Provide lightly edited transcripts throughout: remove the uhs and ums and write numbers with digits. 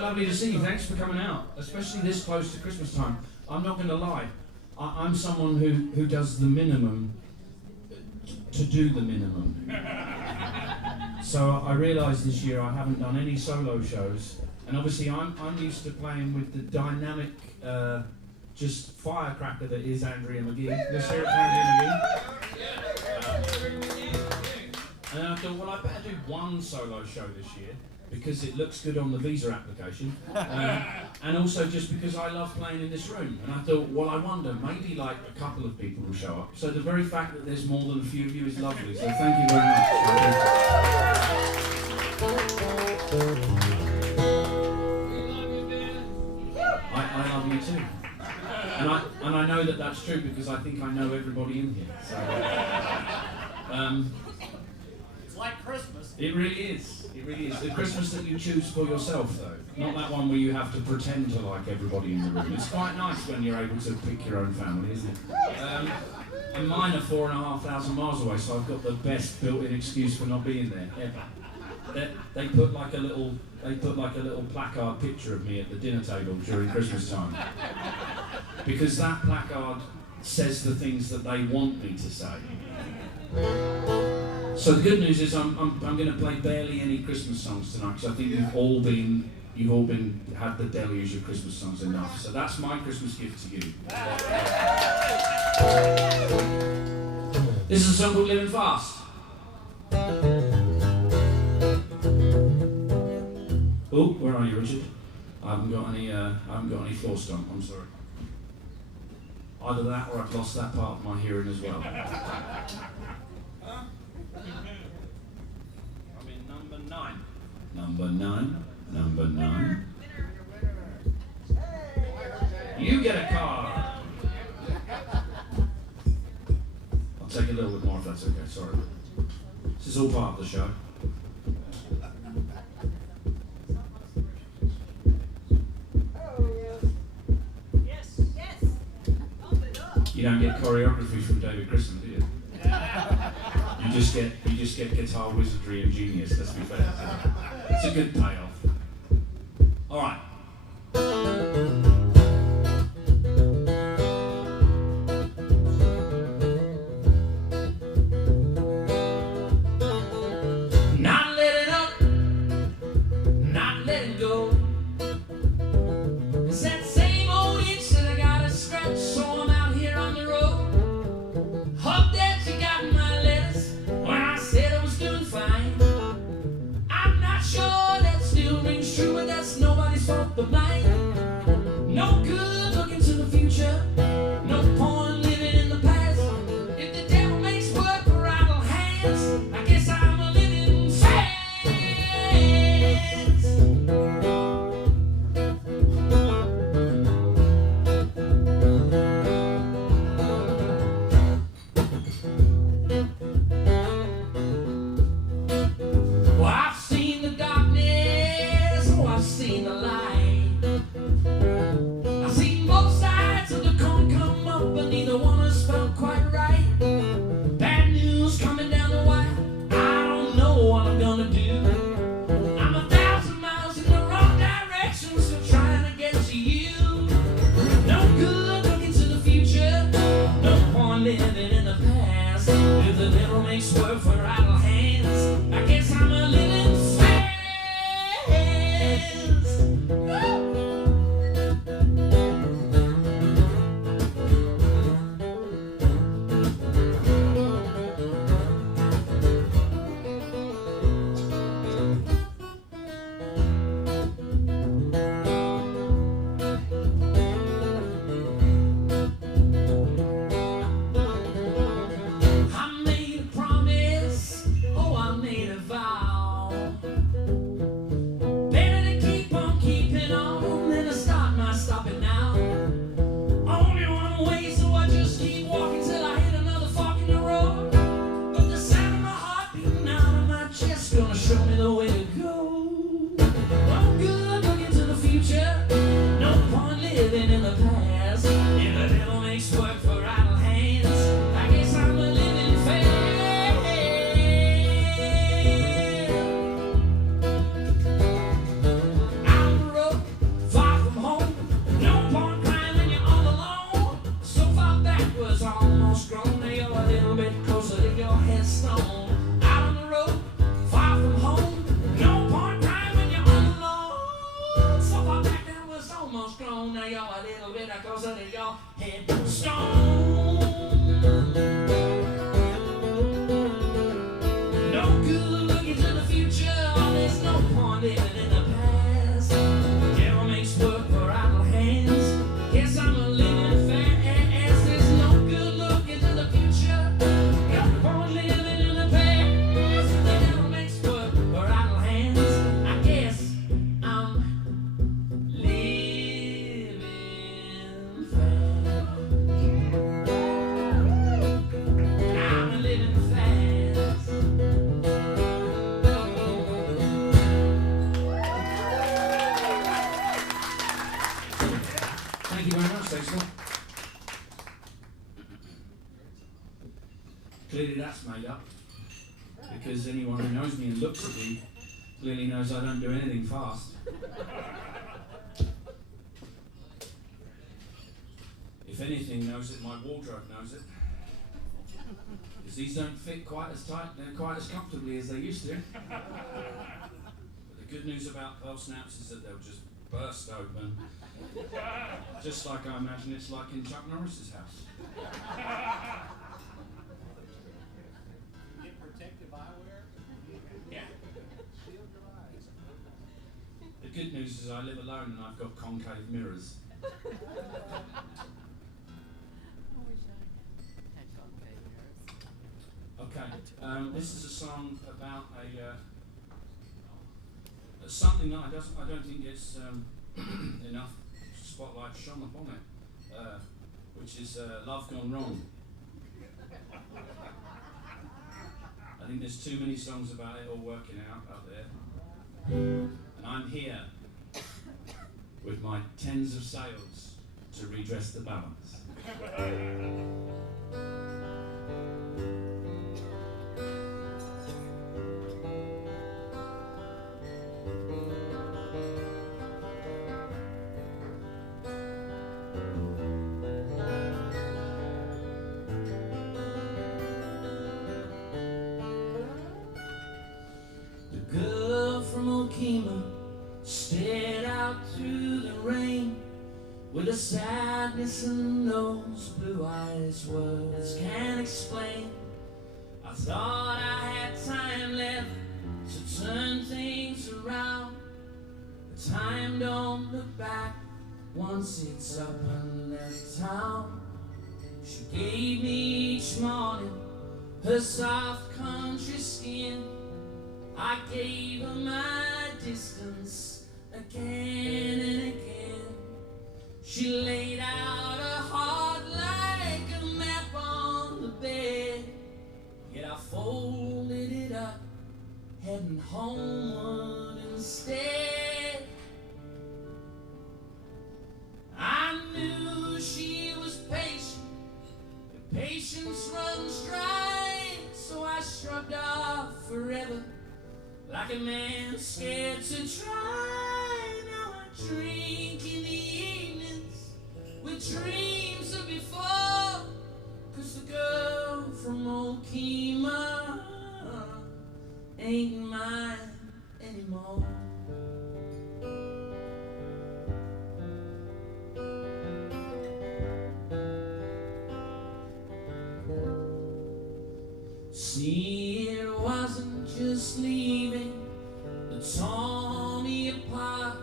lovely to see you. Thanks for coming out, especially this close to Christmas time. I'm not going to lie. I'm someone who does the minimum to do the minimum. So I realised this year I haven't done any solo shows, and obviously I'm used to playing with the dynamic, just firecracker that is Andrea McGee. Let's hear it for Andrea McGee. And I thought, well, I better do one solo show this year because it looks good on the visa application, and also just because I love playing in this room. And I thought, well, I wonder, maybe like a couple of people will show up. So the very fact that there's more than a few of you is lovely. So thank you very much. I love you too. And I know that that's true because I think I know everybody in here. So, it's like Christmas. It really is. It really is. The Christmas that you choose for yourself, though. Not that one where you have to pretend to like everybody in the room. It's quite nice when you're able to pick your own family, isn't it? And mine are 4,500 miles away, so I've got the best built-in excuse for not being there ever. They put like a little placard picture of me at the dinner table during Christmas time, because that placard says the things that they want me to say. So the good news is I'm going to play barely any Christmas songs tonight, because I think you've all had the deluge of Christmas songs enough. So that's my Christmas gift to you. This is a song called Living Fast. Oh, where are you, Richard? I haven't got any floor stomp. I'm sorry. Either that, or I've lost that part of my hearing as well. I'm in number 9. Number 9. Number 9. You get a car. I'll take a little bit more if that's okay. Sorry. This is all part of the show. You don't get choreography from David Grissom, do you? You just get guitar wizardry and genius. Let's be fair. It's a good payoff. All right. Not letting up, not letting go. It's that same old itch that I got to scratch, so I'm out here on the road. Hope that you got my letters when I said I was doing fine. I'm not sure that's still headstone. No good looking to the future, there's no point living in the past. Devil makes work for idle hands. Yes, I'm a living fast. There's no good looking to the future, no point living in the past. The devil makes work for idle hands. I guess I'm living fast. I'm living fast. Thank you very much, Saxon. Clearly that's made up, because anyone who knows me and looks at me clearly knows I don't do anything fast. If anything knows it, my wardrobe knows it. Because these don't fit quite as tight and quite as comfortably as they used to. But the good news about pearl snaps is that they'll just burst open. Just like I imagine it's like in Chuck Norris's house. Get protective eyewear. Yeah. The good news is I live alone and I've got concave mirrors. I wish I had concave mirrors. Okay, this is a song about something that I don't think gets enough spotlight shone upon it, which is Love Gone Wrong. I think there's too many songs about it all working out there. And I'm here with my tens of sails to redress the balance. The girl from Okima stared out through the rain with a sadness in those blue eyes words can't explain. I thought I had time left to turn things around, but time don't look back once it's up and left town. She gave me each morning her soft country skin. I gave her my distance again and again. She laid out her heart like a map on the bed, yet I folded it up, heading homeward instead. I knew she was patient, but patience runs dry, so I shrugged off forever, like a man scared to try. Now I drink in the evenings with dreams of before, 'cause the girl from Okima ain't mine anymore. See, it wasn't just leaving that tore me apart.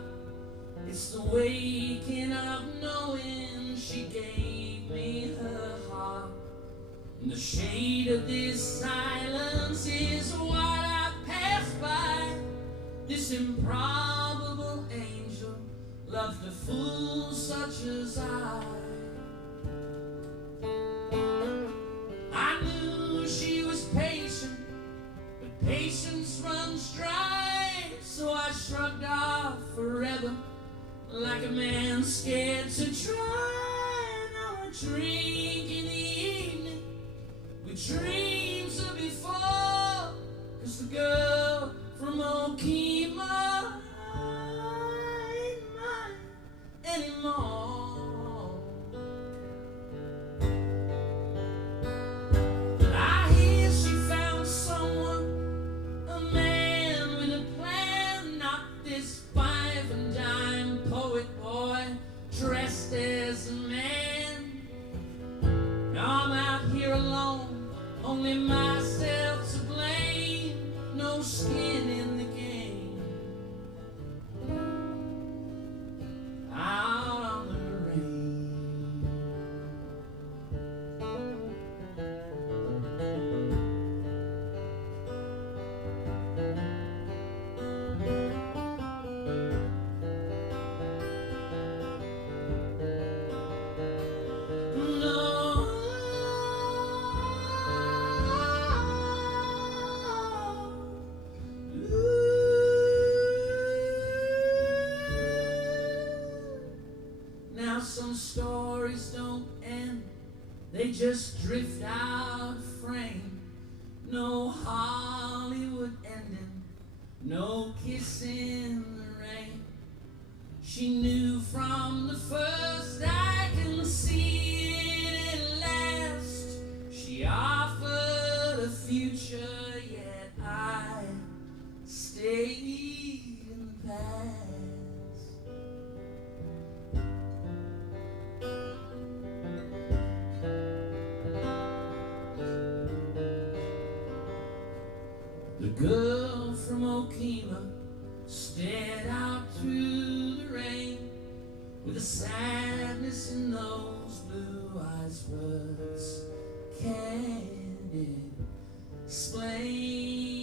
It's the waking up knowing she gave me her heart. And the shade of this silence is what I pass by. This improbable angel loves the fool such as I. I knew she was patient, but patience runs dry, so I shrugged off forever, like a man scared to try. Now I drink in the evening with dreams of before, 'cause the girl from Okima ain't mine anymore. I hear she found someone, a man with a plan, not this five and dime poet boy dressed as a man. they just drift out of frame. No Hollywood ending, no kiss in the rain. She knew from the first, I can see it at last. She offered a future, yet I stayed in the past. The girl from Okima stared out through the rain with a sadness in those blue eyes. Words can't explain.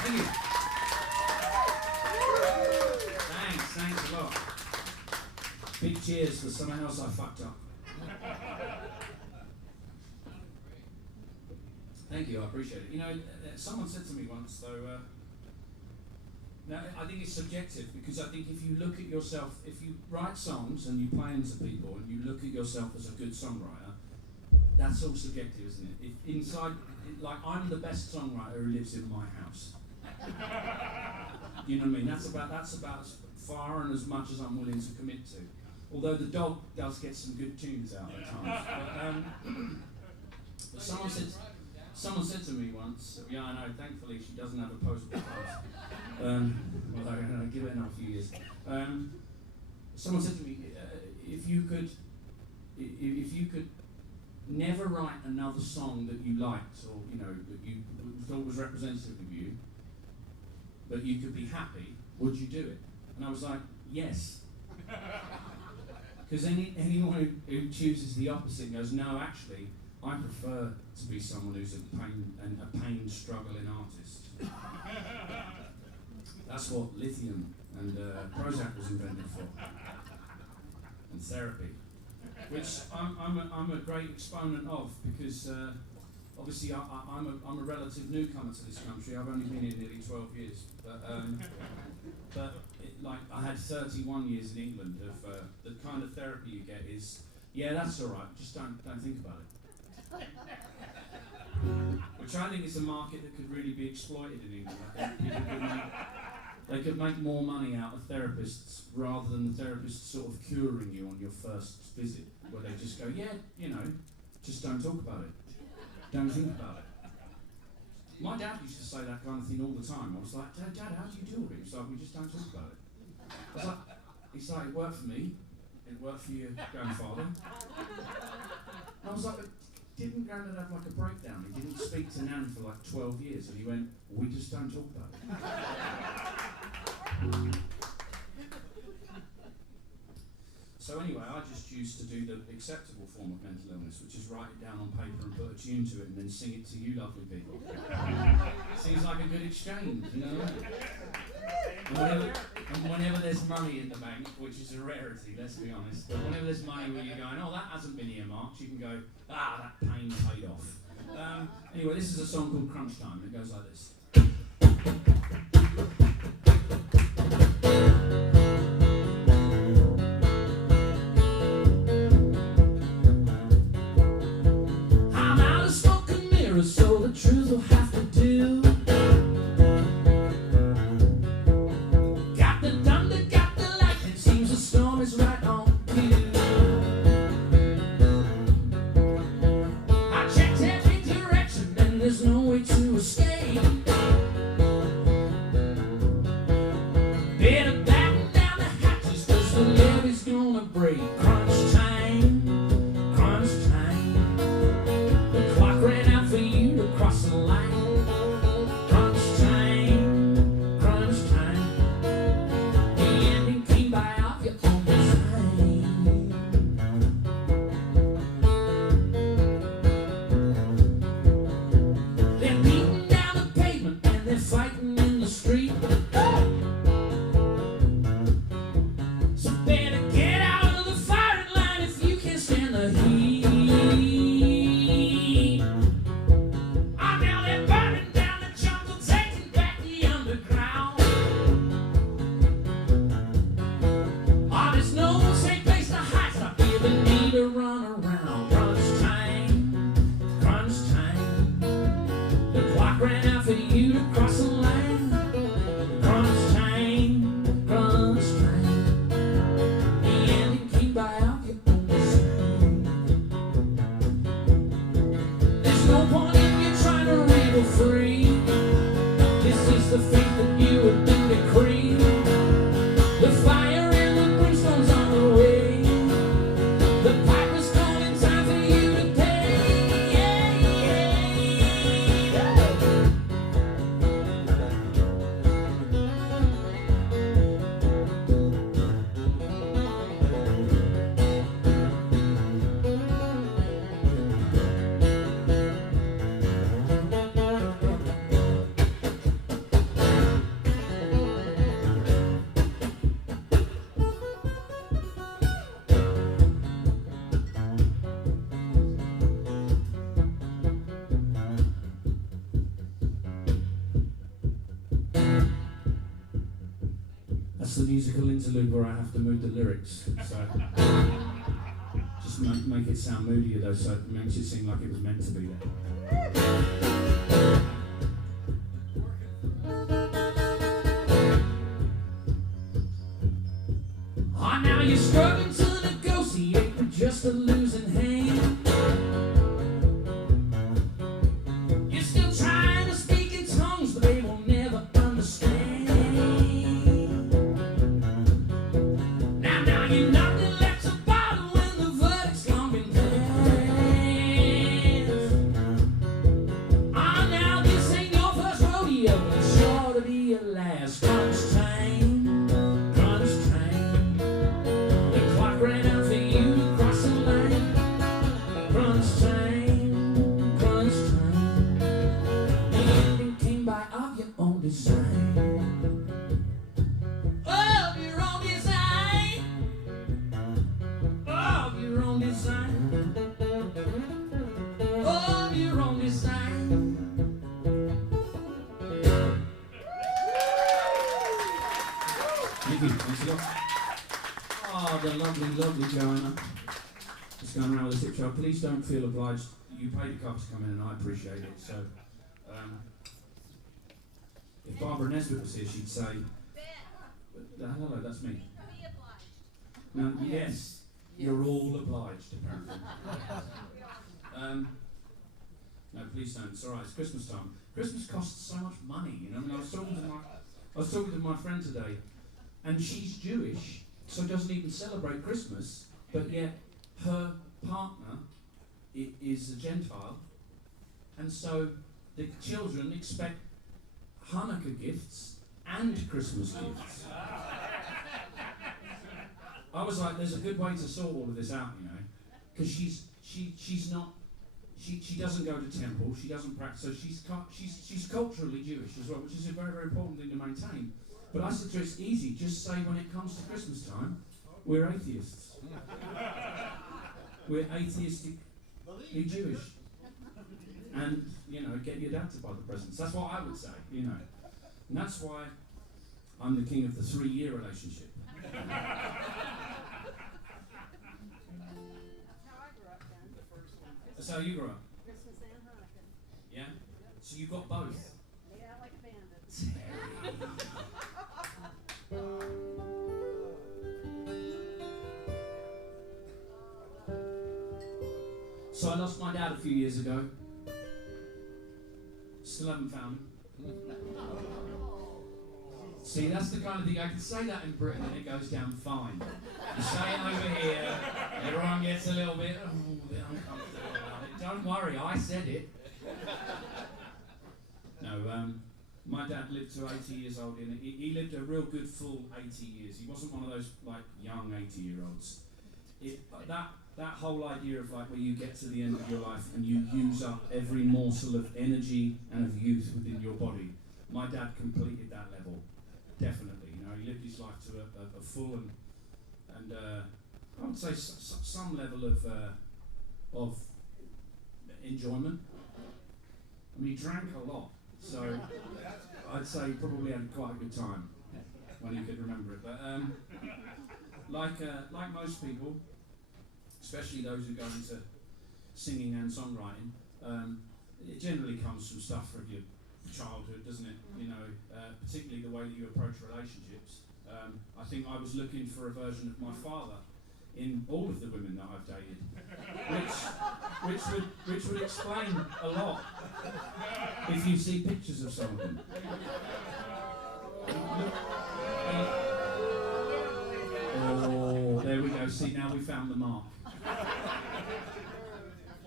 Thank you. Thanks a lot. Big cheers for someone else I fucked up. Thank you, I appreciate it. You know, someone said to me once, though, now I think it's subjective, because I think if you look at yourself, if you write songs and you play them to people and you look at yourself as a good songwriter, that's all subjective, isn't it? If inside, like, I'm the best songwriter who lives in my house. You know what I mean? That's about as far and as much as I'm willing to commit to. Although the dog does get some good tunes out at times. But someone said to me once, yeah, I know, thankfully she doesn't have a postal card. Although I give it another few years. Someone said to me, if you could never write another song that you liked, or you know that you thought was representative of you, but you could be happy, would you do it? And I was like, yes. Because anyone who chooses the opposite goes, no, actually, I prefer to be someone who's a pain struggling artist. That's what lithium and Prozac was invented for, and therapy, which I'm a great exponent of, because obviously I'm a relative newcomer to this country. I've only been here nearly 12 years, but like I had 31 years in England of the kind of therapy you get is, yeah, that's all right, just don't think about it. Which I think is a market that could really be exploited in England. I think people they could make more money out of therapists rather than the therapists sort of curing you on your first visit, where they just go, yeah, you know, just don't talk about it. Don't think about it. My dad used to say that kind of thing all the time. I was like, Dad, how do you deal with it? He's like, we just don't talk about it. I was like, he's like, it worked for me. It worked for your grandfather. I was like, didn't Grandad have like a breakdown? He didn't speak to Nan for like 12 years, and he went, we just don't talk about it. So anyway, I just used to do the acceptable form of mental illness, which is write it down on paper and put a tune to it and then sing it to you lovely people. Seems like a good exchange, you know? And whenever there's money in the bank, which is a rarity, let's be honest, but whenever there's money where you're going, oh, that hasn't been earmarked, you can go, that pain paid off. Anyway, this is a song called Crunch Time, and it goes like this. So the truth will have to do. Got the thunder, got the lightning, seems the storm is right on cue. I checked every direction and there's no way to escape. the musical interlude where I have to move the lyrics. So just make it sound moodier though, so it makes it seem like it was meant to be there. Oh, now you're struggling to negotiate with just a losing hand. You're still trying to speak in tongues, but they will never understand. Now you're nothing left to bottle when the verdict's long been passed. Oh, now this ain't your first rodeo, but it's sure to be your last. Crunch time, crunch time. The clock ran out for you to cross the line. Crunch time, crunch time. The ending came by of your own design. Of your own design. Of your own design. Of your own design. Thank you. Thanks a lot. Oh, the lovely, lovely Joanna. Just going around with a tip jar. Please don't feel obliged. You paid a couple to come in and I appreciate it. So, if Barbara Nesbitt was here, she'd say, hello, that's me. No, yes, you're all obliged, apparently. No, please don't. It's all right. It's Christmas time. Christmas costs so much money, you know. I mean, I was talking to my friend today, and she's Jewish, so doesn't even celebrate Christmas, but yet her partner is a Gentile, and so the children expect Hanukkah gifts and Christmas gifts. I was like, there's a good way to sort all of this out, you know, because she doesn't go to temple, she doesn't practice, so she's culturally Jewish as well, which is a very, very important thing to maintain. But I said to her, it's easy, just say when it comes to Christmas time, we're atheists. We're atheistically Jewish. And, you know, get your dad to buy the presents. That's what I would say, you know. And that's why I'm the king of the 3-year relationship. That's how you grew up? Christmas and Hanukkah. Yeah? So you got both? Yeah, like a bandit. So I lost my dad a few years ago. Still haven't found him. See, that's the kind of thing, I can say that in Britain and it goes down fine. You say it over here, everyone gets a little bit uncomfortable about it. Don't worry, I said it. No, my dad lived to 80 years old. He lived a real good full 80 years. He wasn't one of those like young 80-year-olds. That whole idea of like where you get to the end of your life and you use up every morsel of energy and of youth within your body. My dad completed that level, definitely. You know, he lived his life to a full and I would say some level of enjoyment. I mean, he drank a lot, so I'd say he probably had quite a good time when he could remember it. But like most people, especially those who go into singing and songwriting, it generally comes from stuff from your childhood, doesn't it? You know, particularly the way that you approach relationships. I think I was looking for a version of my father in all of the women that I've dated, which would explain a lot if you see pictures of some of them. Oh, there we go. See, now we found the mark.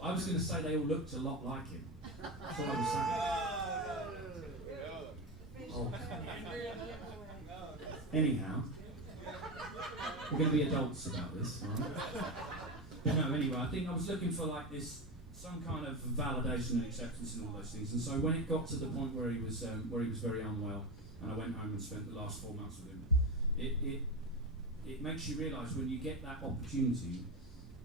I was going to say they all looked a lot like him. That's what I was saying. Oh. Anyhow, we're going to be adults about this, all right? But no, anyway, I think I was looking for like this, some kind of validation and acceptance and all those things. And so when it got to the point where he was very unwell, and I went home and spent the last 4 months with him, it makes you realise when you get that opportunity,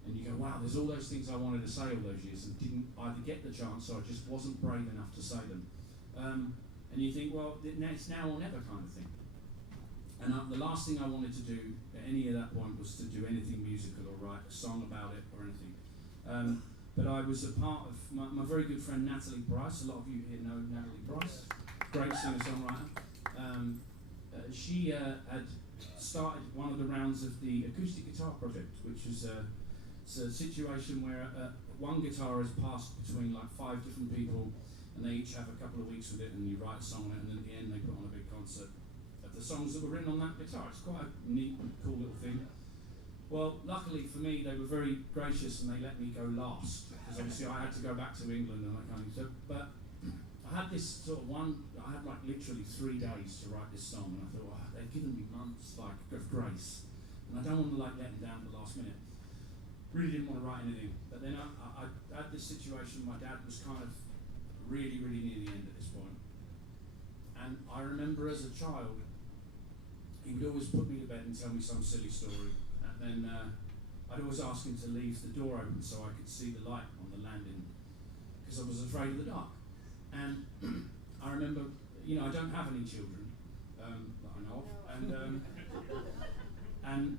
and you go, wow, there's all those things I wanted to say all those years and didn't either get the chance or I just wasn't brave enough to say them. And you think, well, it's now or never kind of thing. And the last thing I wanted to do at any of that point was to do anything musical or write a song about it or anything. But I was a part of my very good friend Natalie Price. A lot of you here know Natalie Price, great singer-songwriter. She had started one of the rounds of the acoustic guitar project, which is it's a situation where one guitar is passed between like 5 different people, and they each have a couple of weeks with it, and you write a song on it, and then at the end they put on a big concert of the songs that were written on that guitar. It's quite a neat and cool little thing. Well, luckily for me, they were very gracious and they let me go last, because obviously I had to go back to England and that kind of stuff. But I had this sort of I had like literally 3 days to write this song, and I thought, oh, they've given me months like of grace, and I don't want to like let them down at the last minute. Really didn't want to write anything. But then I had this situation. My dad was kind of really, really near the end at this point, and I remember as a child, he would always put me to bed and tell me some silly story. And then I'd always ask him to leave the door open so I could see the light on the landing, because I was afraid of the dark. And I remember, I don't have any children that I know of, and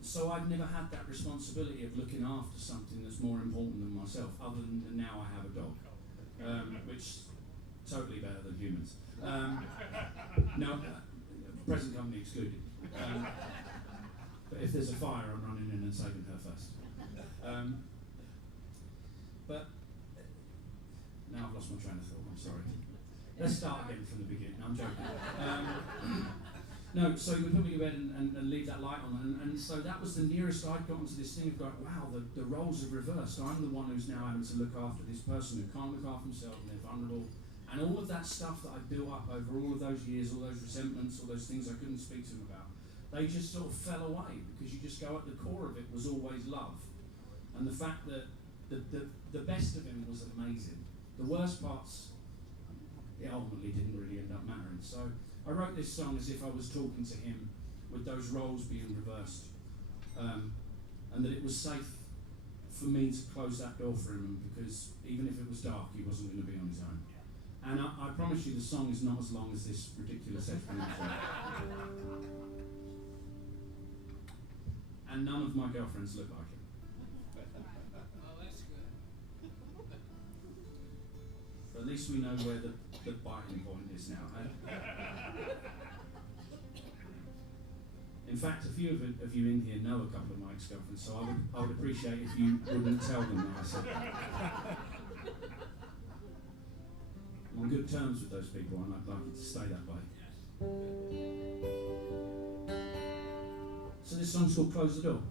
so I've never had that responsibility of looking after something that's more important than myself, other than now I have a dog, which is totally better than humans. No, present company excluded. But if there's a fire, I'm running in and saving her first. But now I've lost my train of thought, I'm sorry. Let's start again from the beginning. No, I'm joking. No, so he would put me to bed and leave that light on, and so that was the nearest I'd gotten to this thing of going, wow, the roles have reversed. I'm the one who's now having to look after this person who can't look after himself and they're vulnerable. And all of that stuff that I built up over all of those years, all those resentments, all those things I couldn't speak to him about, they just sort of fell away, because you just go at the core of it was always love. And the fact that the best of him was amazing. The worst parts, it ultimately didn't really end up mattering. So I wrote this song as if I was talking to him, with those roles being reversed, and that it was safe for me to close that door for him, because even if it was dark, he wasn't going to be on his own. And I promise you, the song is not as long as this ridiculous explanation. And none of my girlfriends look like him. Well, that's good. But at least we know where the biting point is now. In fact, a few of you in here know a couple of my ex-girlfriends, so I would appreciate if you wouldn't tell them that I said that. I'm on good terms with those people, and I'd like it to stay that way. So this song's called Close the Door.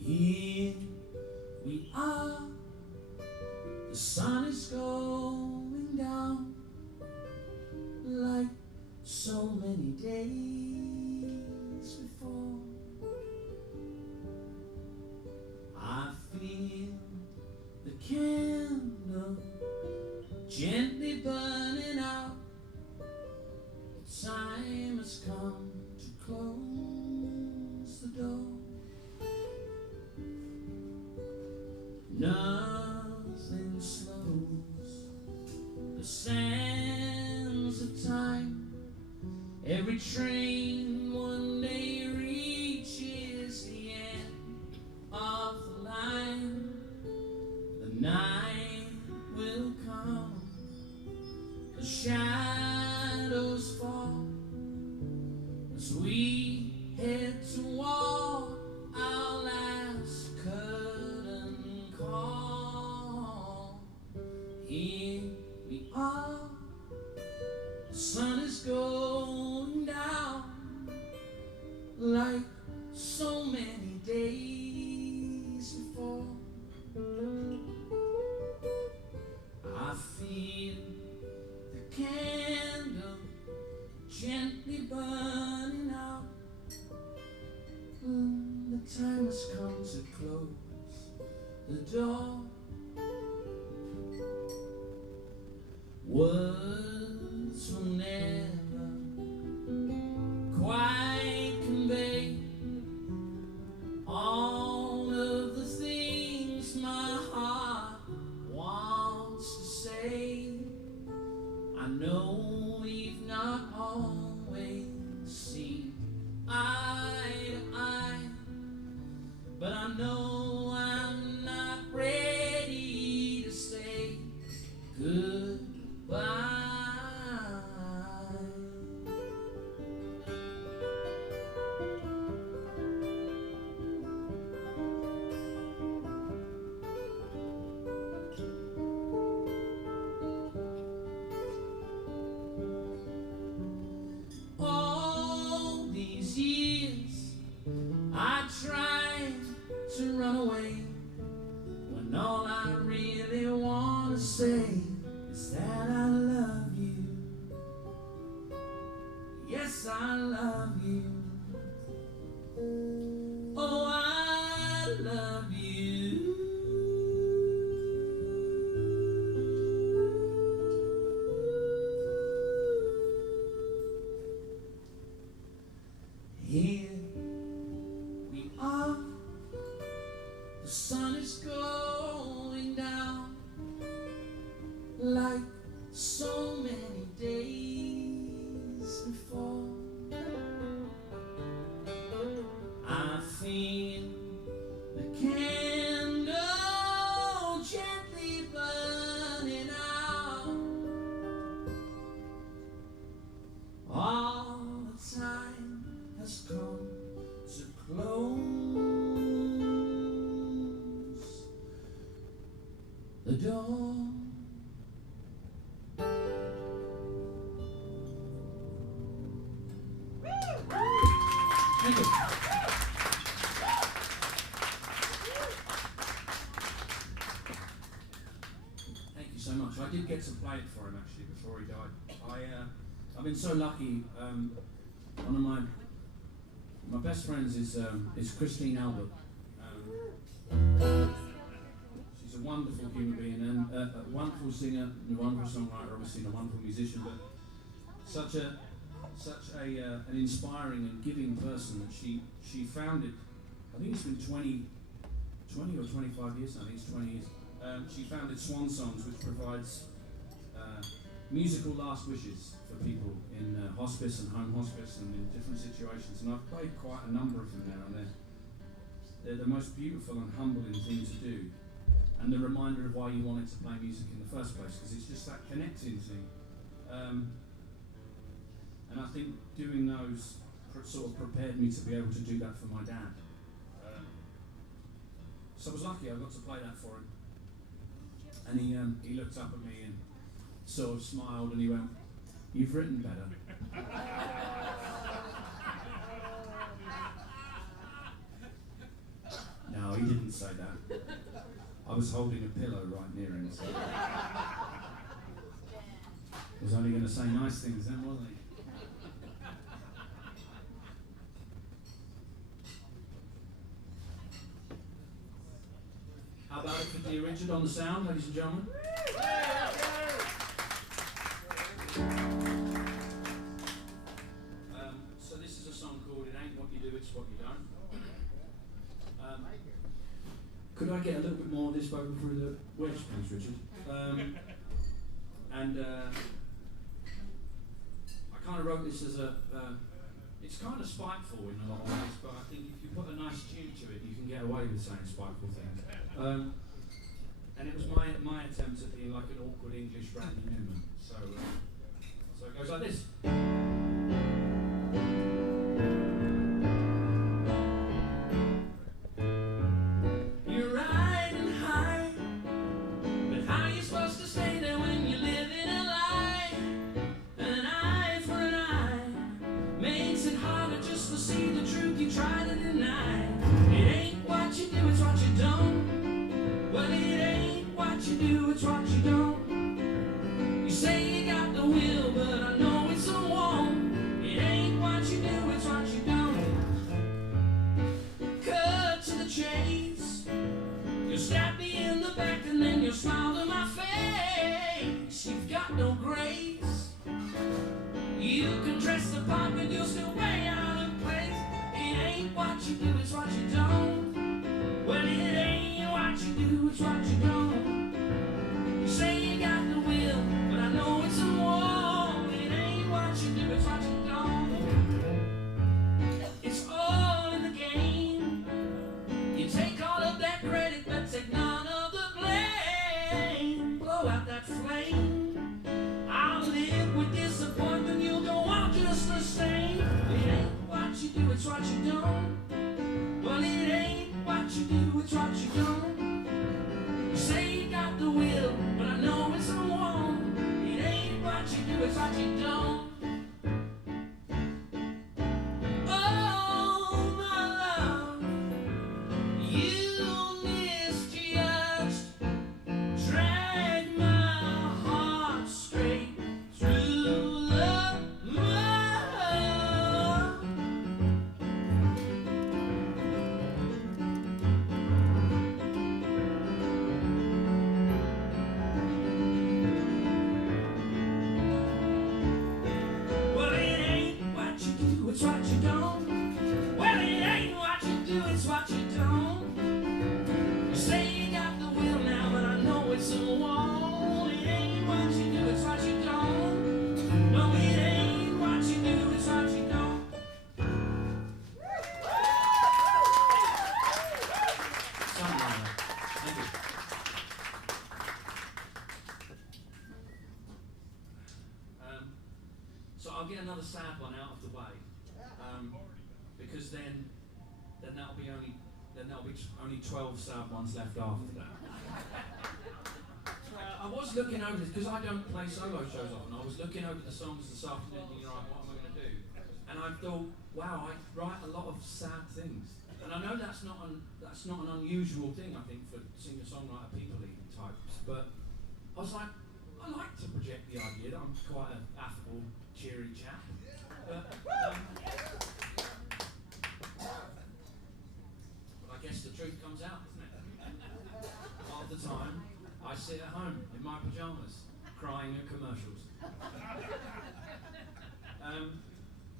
Here we are, the sun is going down, like so many days before. I feel the candle gently burning out. The time has come to close the door. Nothing slows the sands of time. Every train one day reaches the end of the line. The night will come, the shadows fall, as we head toward our last curtain call. Here we are, the sun is going down, like so many days before. I feel the candle gently burning out. The time has come to close the door. Words will never quite convey all of the things my heart wants to say. I know we've not always seen eye to eye, but I know I'm not ready to say goodbye. All these years I tried to run away, when all I really want to say is that I love you. Yes, I love you. Oh, I love you. Here we are, the sun is going down, like so many days before. I feel the candle gently burning out. All the time has come to close the door. Thank you. Thank you so much. I did get to play it for him actually before he died. I've been so lucky. One of my best friends is Christine Albert. She's a wonderful human being and a wonderful singer, and a wonderful songwriter, obviously, and a wonderful musician, but such an inspiring and giving person that she founded. I think it's been 20 or 25 years now. I think it's 20 years. She founded Swan Songs, which provides musical last wishes for people in hospice and home hospice and in different situations. And I've played quite a number of them now, and they're the most beautiful and humbling thing to do, and the reminder of why you wanted to play music in the first place, because it's just that connecting thing. And I think doing those sort of prepared me to be able to do that for my dad. So I was lucky I got to play that for him. And he looked up at me and sort of smiled and he went, "You've written better." No, he didn't say that. I was holding a pillow right near him. So he was only going to say nice things then, wasn't he? How about it for dear Richard on the sound, ladies and gentlemen? So this is a song called "It Ain't What You Do, It's What You Don't." Could I get a little bit more of this vocal through the wedge, please, Richard? I kind of wrote this as it's kind of spiteful in a lot of ways, but I think if you put a nice tune to it, you can get away with saying spiteful things. And it was my attempt at being like an awkward English Randy Newman. So it goes like this. You're riding high, but how are you supposed to stay there when you're living a lie? An eye for an eye makes it harder just to see the truth you try to deny. It ain't what you do, it's what you don't. Well, it ain't what you do, it's what you don't. You say you got the will, but I know it's a won't. It ain't what you do, it's what you don't. Cut to the chase. You'll stab me in the back and then you'll smile to my face. You've got no dress the part, but you're still way out of place. It ain't what you do, it's what you don't. Well, it ain't what you do, it's what you don't. You say you got the will, but I know it's a wall. It ain't what you do, it's what you don't. It's all in the game. You take all of that credit, but take none of the blame. Blow out that flame. I'll live with disappointment, you'll go on just the same. It ain't what you do, it's what you don't. Well, it ain't what you do, it's what you don't. You say you got the will, but I know it's the one. It ain't what you do, it's what you don't. Oh, my love, you misjudged. Drag my heart straight through the mud. Well, it ain't what you do, it's what you don't. Well, it ain't what you do, it's what you don't. You say you got the will now, but I know it's a wall. It ain't what you do, it's what you don't. No, it ain't what you do, it's what you don't. Something like that. Thank you. So I'll get another sad one out of the way, because then that'll be only 12 sad ones left after that. I was looking over this, because I don't play solo shows often. I was looking over the songs this afternoon, thinking, right, what am I going to do? And I thought, wow, I write a lot of sad things. And I know that's not an unusual thing, I think, for singer-songwriter people-eating types. But I was like, I like to project the idea that I'm quite an affable, cheery chap. But I guess the truth comes out, doesn't it? Half the time, I sit at home in my pajamas, crying at commercials.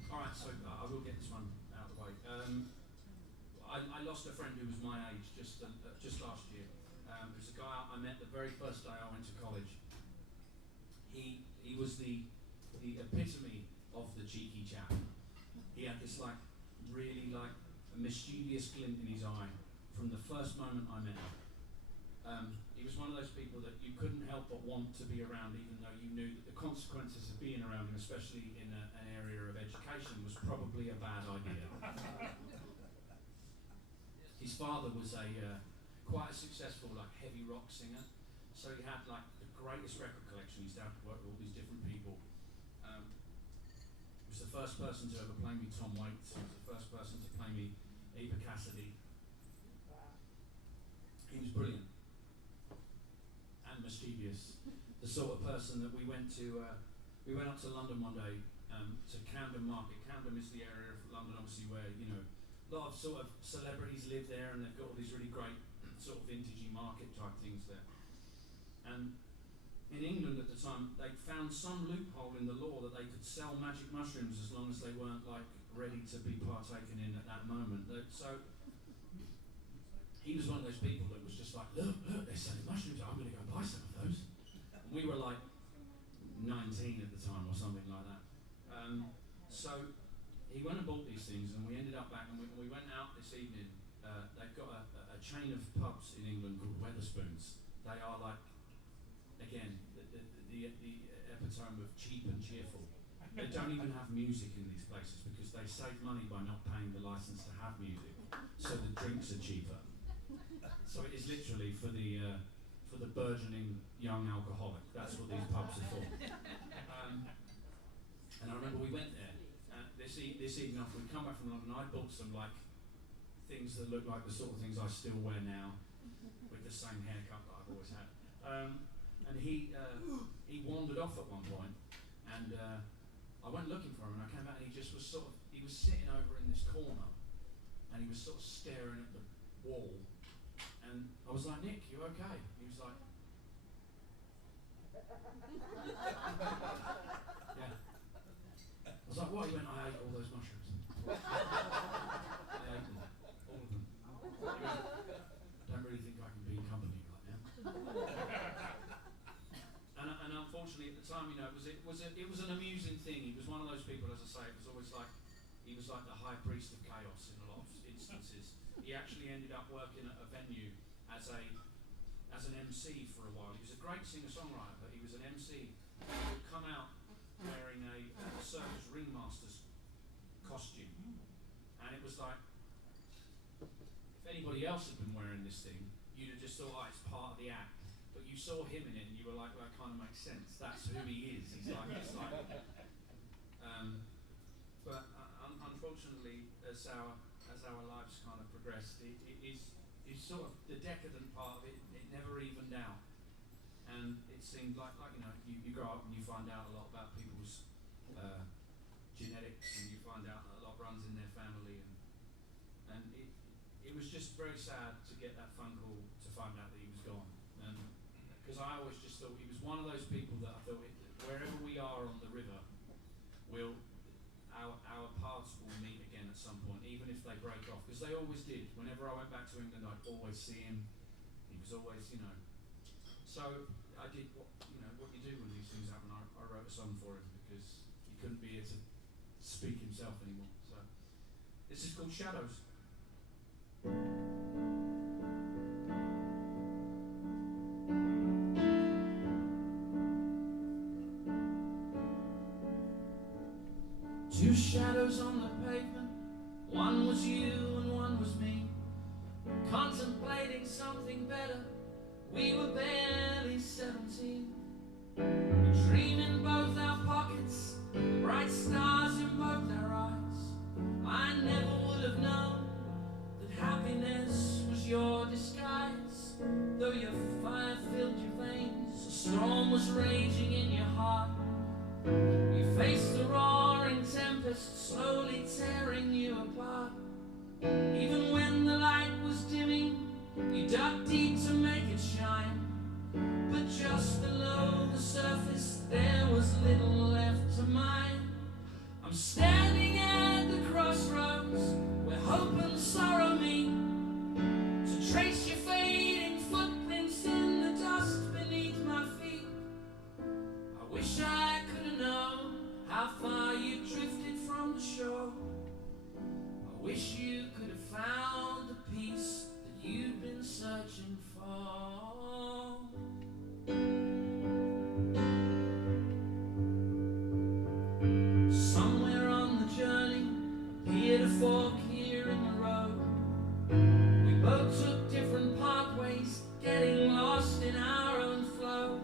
Alright, so I will get this one out of the way. I lost a friend who was my age just last year. It was a guy I met the very first day I went to college. He was the epitome of the cheeky chap. He had this really a mischievous glint in his eye from the first moment I met him. He was one of those people that you couldn't help but want to be around, even though you knew that the consequences of being around him, especially in an area of education, was probably a bad idea. His father was quite a successful heavy rock singer, so he had the greatest record collection. His dad worked with all these different people. He was the first person to ever play me Tom Waits. He was the first person to play me Eva Cassidy. He was brilliant and mischievous. The sort of person that we went up to London one day, to Camden Market. Camden is the area of London, obviously, where a lot of sort of celebrities live there, and they've got all these really great sort of vintagey market type things there. And in England at the time, they'd found some loophole in the law that they could sell magic mushrooms as long as they weren't ready to be partaken in at that moment. So he was one of those people that was just like, look, they're selling mushrooms, I'm going to go buy some of those. And we were 19 at the time or something like that. So he went and bought these things, and we ended up back, and we went out this evening. They've got a chain of pubs in England called Wetherspoons. They are again, the epitome of cheap and cheerful. They don't even have music in these places because they save money by not paying the license to have music, so the drinks are cheaper. So it is literally for the burgeoning young alcoholic. That's what these pubs are for. And I remember we went there this evening after we'd come back from London. I bought some things that look like the sort of things I still wear now, with the same haircut that I've always had. And he wandered off at one point, and I went looking for him, and I came back, and he was sitting over in this corner, and he was sort of staring at the wall, and I was like, Nick, you okay? He was like, yeah. I was like, like, what? He went, I ate all those mushrooms. I ate them. All of them. He went, I don't really think I can be in company right now. And unfortunately at the time, you know, it was an amusing thing. He was one of those people, as I say, it was always like, he was like the high priest of chaos in a lot of instances. He actually ended up working at a venue as an MC for a while. He was a great singer-songwriter, but he was an MC who would come out wearing a circus ringmaster's costume. And it was like, if anybody else had been wearing this thing, you'd have just thought, oh, it's part of the act. But you saw him in it and you were like, well, that kind of makes sense. That's who he is. He's like, it's like, but unfortunately, as our lives kind of progressed, it's sort of the decadent part of it. It never evened out, and it seemed like you know, you grow up and you find out a lot about people's genetics, and you find out a lot runs in their family, and it was just very sad to get that phone call to find out that he was gone, and because I always just thought he was one of those people that I thought wherever we are on the river, our paths will meet again at some point, even if they break off, because they always did. Whenever I went back to England, I'd always see him. He was always, you know. So I did what you do when these things happen. I wrote a song for him because he couldn't be here to speak himself anymore. So this is called Shadows. Two shadows on the pavement, one was you and one was me, contemplating something better. We were barely 17, a dream in both our pockets, bright stars in both our eyes. I never would have known that happiness was your disguise. Though your fire filled your veins, a storm was raging in your heart. You faced the roaring tempest, slowly tearing you apart. Even when the light was dimming, you dug deep to make it shine. But just below the surface, there was little left to mine. I'm standing at the crossroads where hope and sorrow meet, to trace your fading footprints in the dust beneath my feet. I wish I could have known how far you drifted from the shore. I wish you could have found the peace that you've been searching for. Somewhere on the journey appeared a fork here in the road. We both took different pathways, getting lost in our own flow.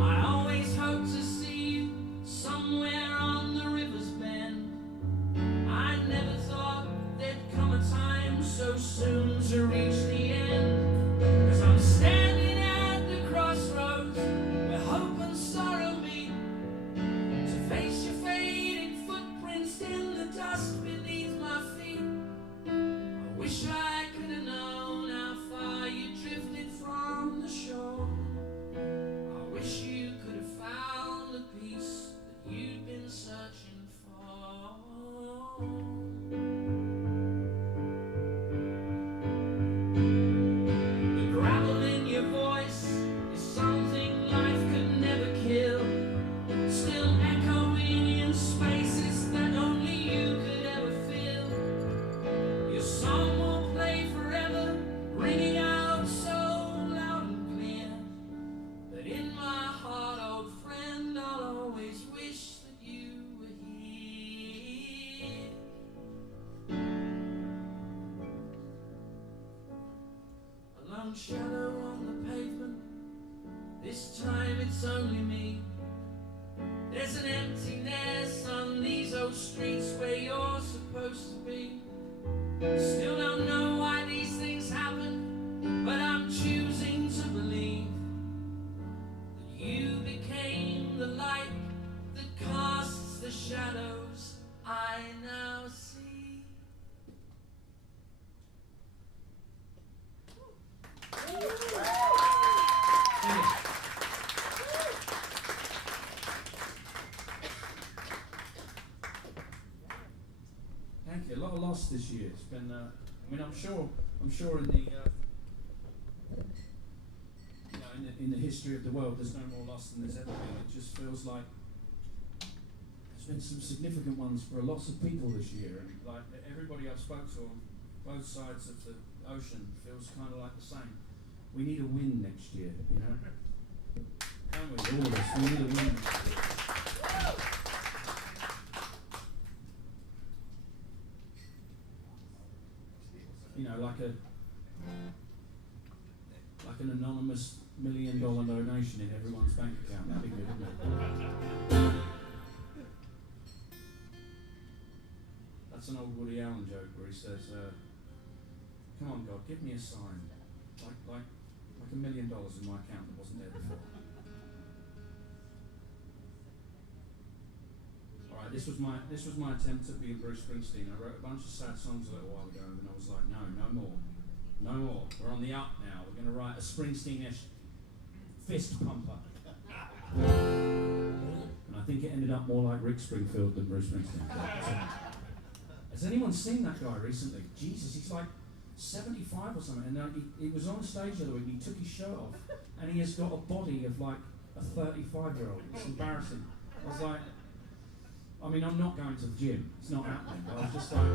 I always hoped to see you somewhere on the river's bend. I never thought there'd come a time so soon to reach the end. 'Cause I'm standing at the crossroads where hope and sorrow meet, to face your fading footprints in the dust beneath my feet. I wish I could have known how far you drifted from the shore. I wish you could have found the peace that you'd been searching for. The gravel in your voice is something life could never kill, still echoing in spaces that only you could ever feel. Your song will play forever, ringing out so loud and clear, that in my heart, old friend, I'll always wish that you were here. A lone shadow on the pavement, this time it's only me. There's an emptiness on these old streets where you're supposed to be. Still don't know why these things happen, but I'm choosing to believe that you became the light that casts the shadows I now see. lost this year. It's been, I mean, I'm sure in the, in the history of the world, there's no more loss than there's ever been. It just feels like there's been some significant ones for lots of people this year, and like everybody I've spoke to on both sides of the ocean feels kind of like the same. We need a win next year, you know. Can't we? All of us. We need a win next year. You know, like an anonymous $1 million donation in everyone's bank account. That'd be good, wouldn't it? That's an old Woody Allen joke where he says, "Come on, God, give me a sign, like $1 million in my account that wasn't there before." All right, this was my attempt at being Bruce Springsteen. I wrote a bunch of sad songs a little while ago, and I was like, no more. We're on the up now. We're going to write a Springsteen-ish fist pumper. And I think it ended up more like Rick Springfield than Bruce Springsteen. Has anyone seen that guy recently? Jesus, he's like 75 or something, and he was on stage the other week, and he took his shirt off, and he has got a body of like a 35-year-old. It's embarrassing. I was like, I mean, I'm not going to the gym. It's not happening. But I was just like,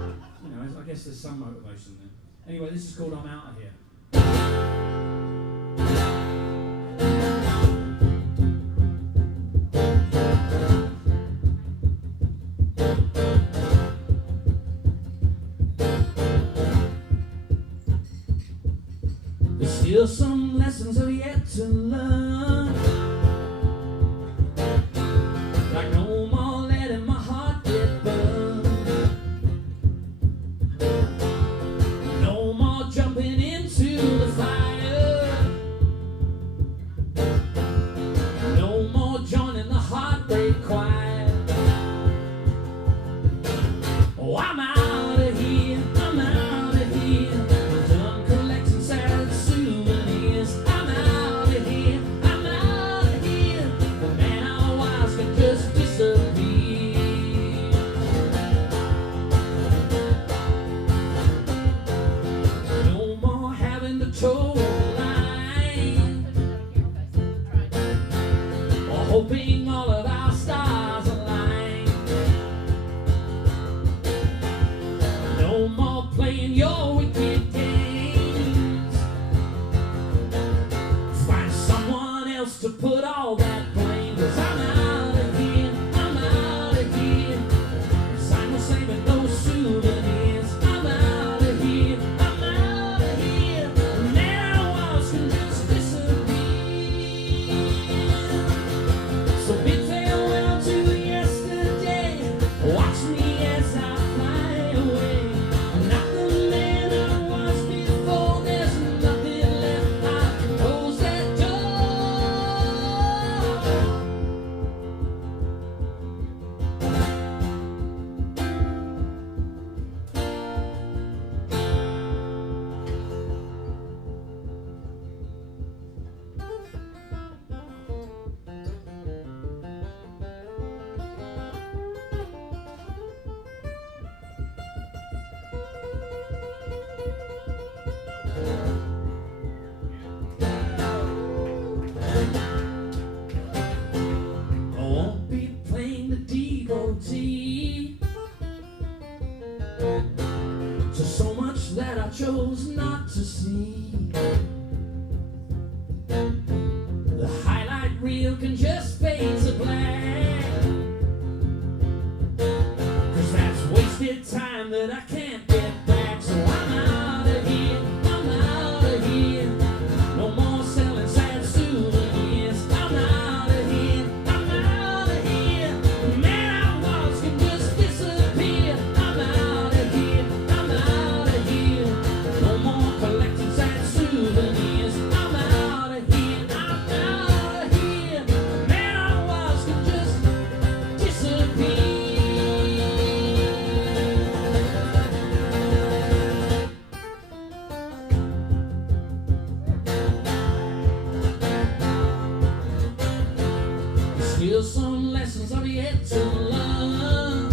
you know, I guess there's some motivation there. Anyway, this is called I'm Out of Here. There's still some lessons I've yet to learn. Like no more letting my heart get burned. No more jumping into the fire. No more joining the heartbreak choir. Oh, I'm out of here. I'm out of here. I'm done collecting sad souvenirs. I'm out of here. I'm out of here. The man I was can just disappear. No more having to toe the line, or hoping all of our stars align. No more playing your wicked games. Find someone else to put all that blame. 'Cause I'm out of here. I'm out of here. 'Cause I'm saving those souvenirs. I'm out of here. I'm out of here. The man I was can just disappear. So bid farewell to yesterday. Watch me as I fly away. I'm not the man I was before. There's nothing left. I close that door. I won't be playing the devotee to so much that I chose not to see. The highlight reel can just fade to black, 'cause that's wasted time that I can't get back. So I'm out of here. I'm out of here. No more selling sad souvenirs. I'm out of here. I'm out of here. The man I was can just disappear. I'm out of here. I'm out of here. No more collecting sad souvenirs. I'm out of here. I'm out of here. The man I was can just disappear. Still some lessons I've yet to learn.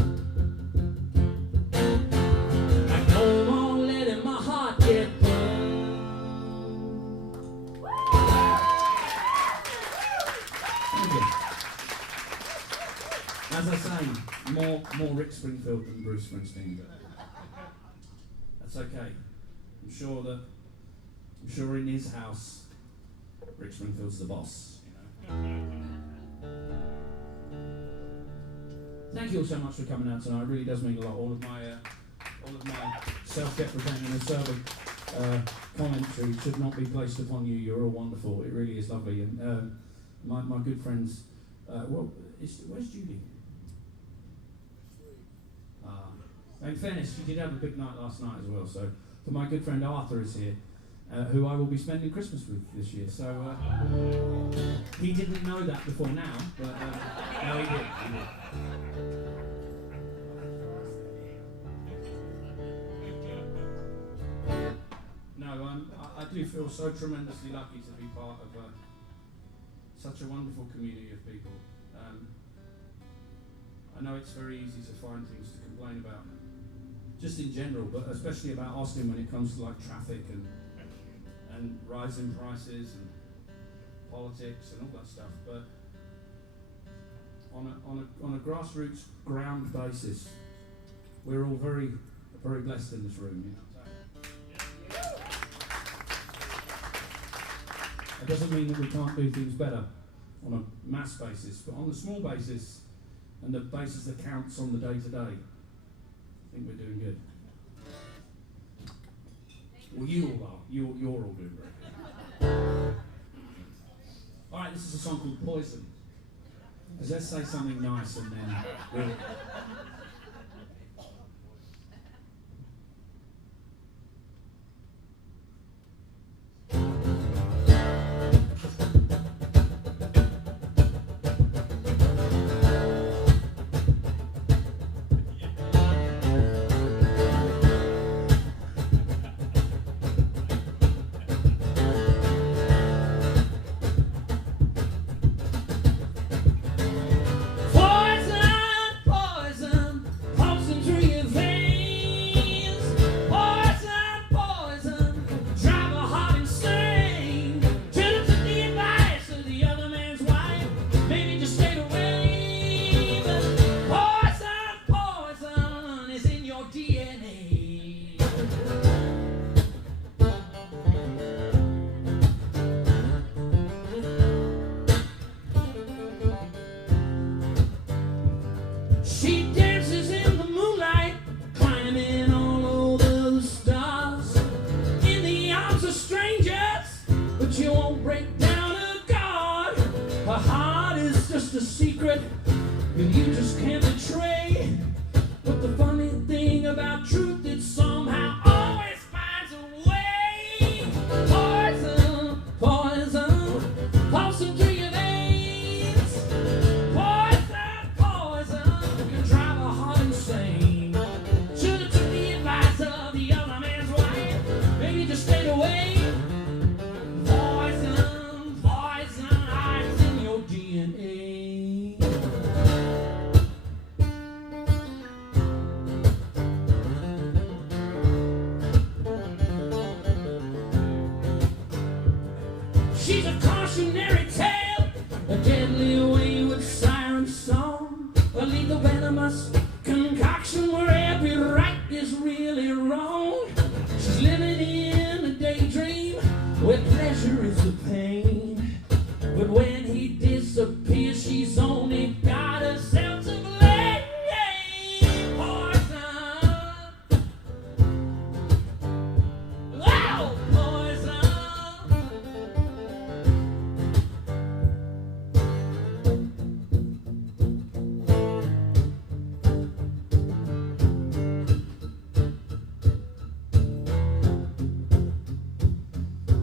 Like no Thank you. As I say, more Rick Springfield than Bruce Springsteen, but that's okay. I'm sure in his house, Rick Springfield's the boss. You know. Thank you all so much for coming out tonight. It really does mean a lot. All of my self-deprecating and acerbic commentary should not be placed upon you. You're all wonderful. It really is lovely. And my good friends. Where's Judy? In fairness, she did have a big night last night as well. So, my good friend Arthur is here, who I will be spending Christmas with this year. So, he didn't know that before now, but no, he did. No, I do feel so tremendously lucky to be part of such a wonderful community of people. I know it's very easy to find things to complain about, just in general, but especially about Austin when it comes to like traffic and rising prices and politics and all that stuff. But on a grassroots ground basis, we're all very, very blessed in this room. You know? It doesn't mean that we can't do things better on a mass basis, but on the small basis and the basis that counts on the day-to-day, I think we're doing good. Well, you all are. You're all doing very good. All right, this is a song called Poison. Let's say something nice and then we'll... She's a cautionary tale, a deadly wayward siren song, a lethal venomous concoction where every right is really wrong. She's living in a daydream where pleasure is the pain, but when he disappears, she's only got herself to blame.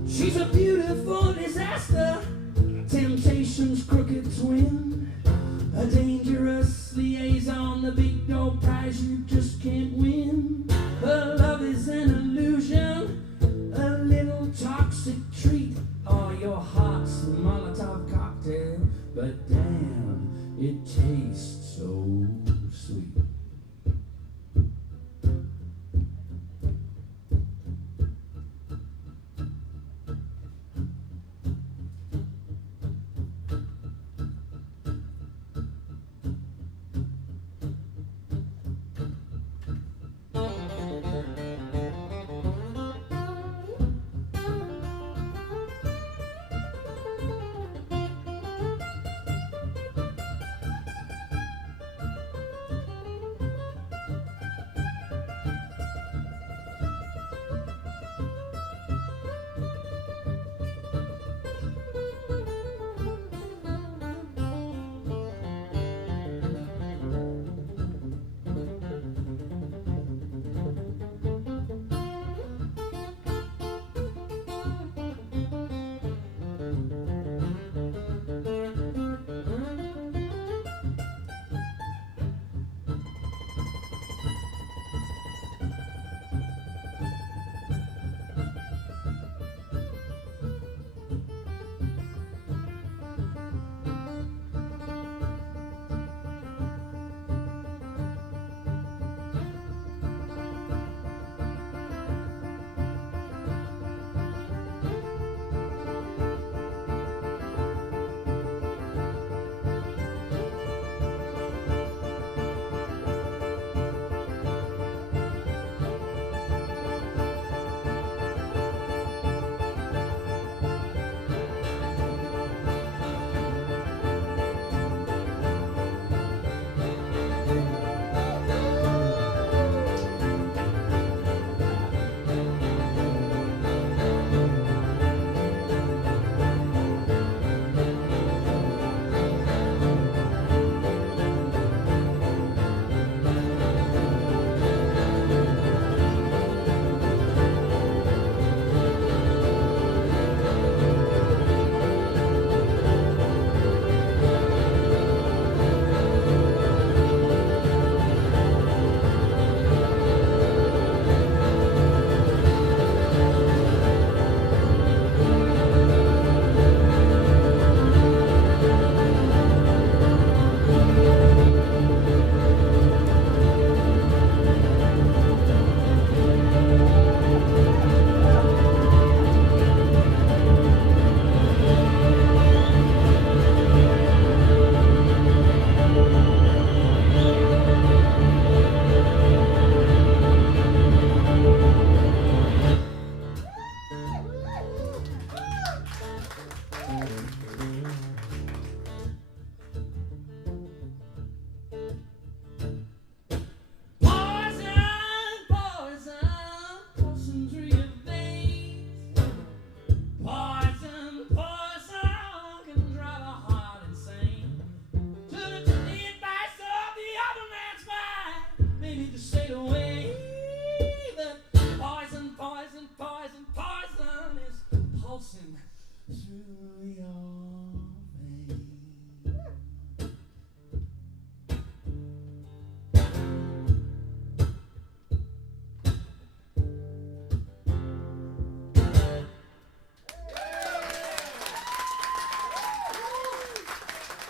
She's a beautiful disaster, temptation's crooked twin, a dangerous liaison, the big dog prize you just can't win. Her love is an illusion, a little toxic treat, or your heart's a Molotov cocktail, but damn, it tastes so sweet.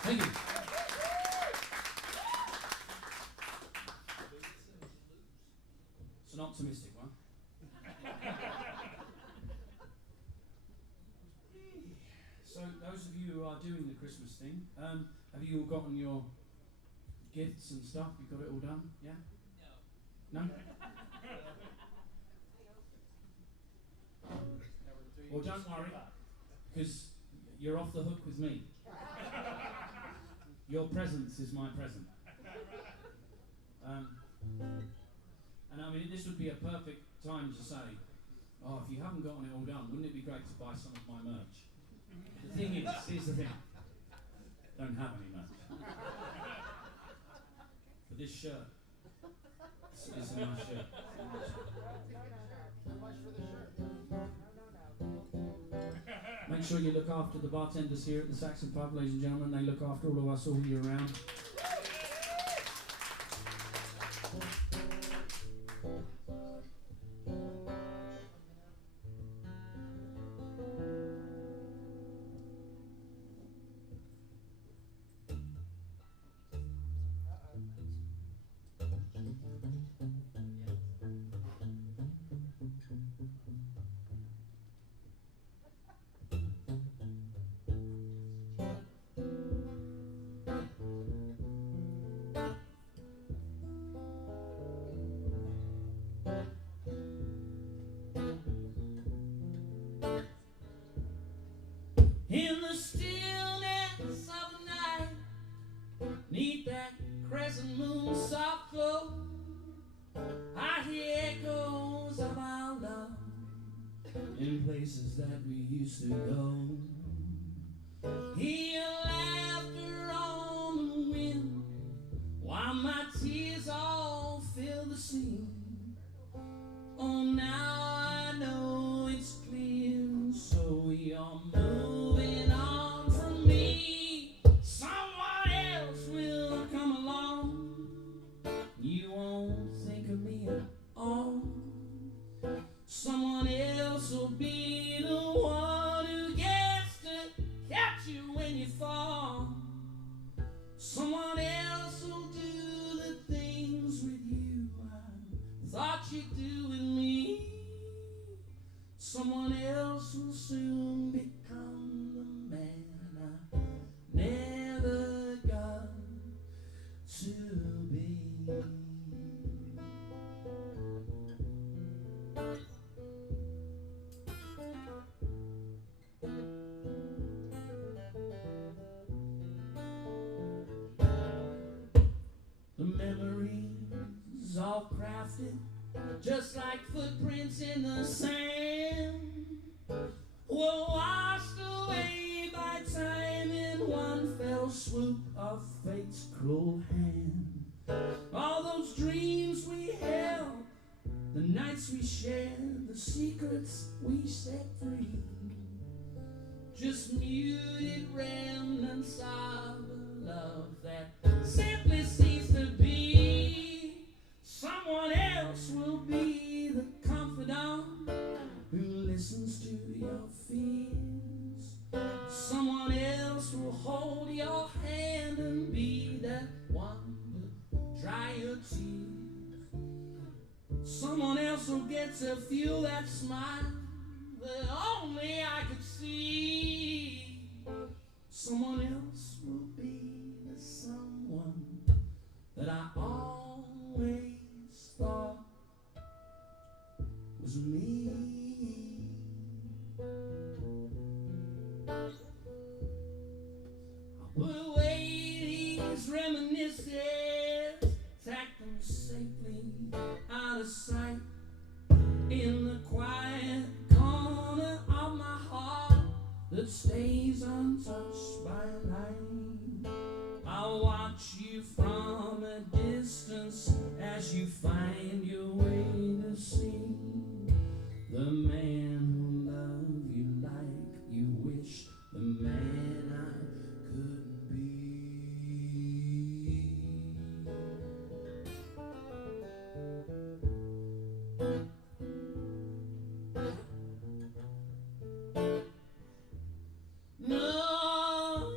Thank you. It's an optimistic one. So those of you who are doing the Christmas thing, have you all gotten your gifts and stuff? You got it all done? Yeah? No? Well, don't worry, because you're off the hook with me. Your presence is my present. And I mean, this would be a perfect time to say, oh, if you haven't gotten it all done, wouldn't it be great to buy some of my merch? The thing is, here's the thing, don't have any merch. But this shirt, it's a nice shirt. How much for the shirt? Make sure you look after the bartenders here at the Saxon Pub, ladies and gentlemen. They look after all of us all year round. In the stillness of the night, neath that crescent moon's soft glow, I hear echoes of our love in places that we used to go. Hear laughter on the wind while my tears all fill the scene. Oh, now I know it's clear, so you're moving on from me. Someone else will come along. You won't think of me at all. Someone else will be the one who gets to catch you when you fall. Someone else will do the things with you I thought you'd do with me. Someone else will soon become the man I never got to be. The memories all crafted just like footprints in the sand were washed away by time in one fell swoop of fate's cruel hand. All those dreams we held, the nights we shared, the secrets we set free, just muted remnants of a love that simply ceased to be. Someone else will be the confidant who listens to your fears. Someone else will hold your hand and be that one to dry your tears. Someone else will get to feel that smile that only I could see. Someone else will be the someone that I always thought was me. I put away these reminiscences, tack them safely out of sight in the quiet corner of my heart that stays untouched by light. I'll watch you from a distance as you find your way to see the man who loved you like you wish the man I could be. No,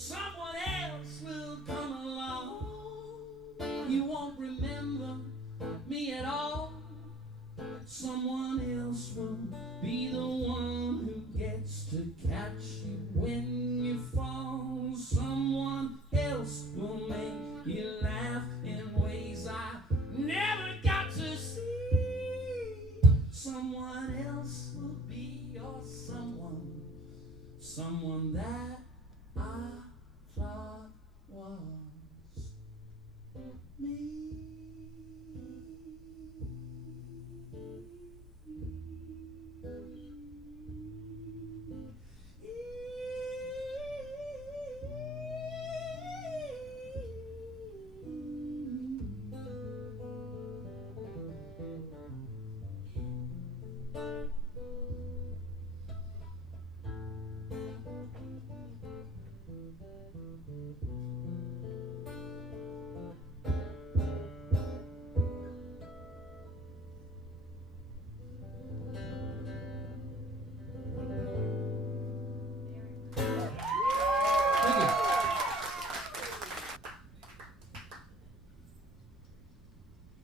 someone else will come along. You won't remember me at all. Someone else will be the one who gets to catch you when you fall. Someone else will make you laugh in ways I never got to see. Someone else will be your someone, someone that I thought was me.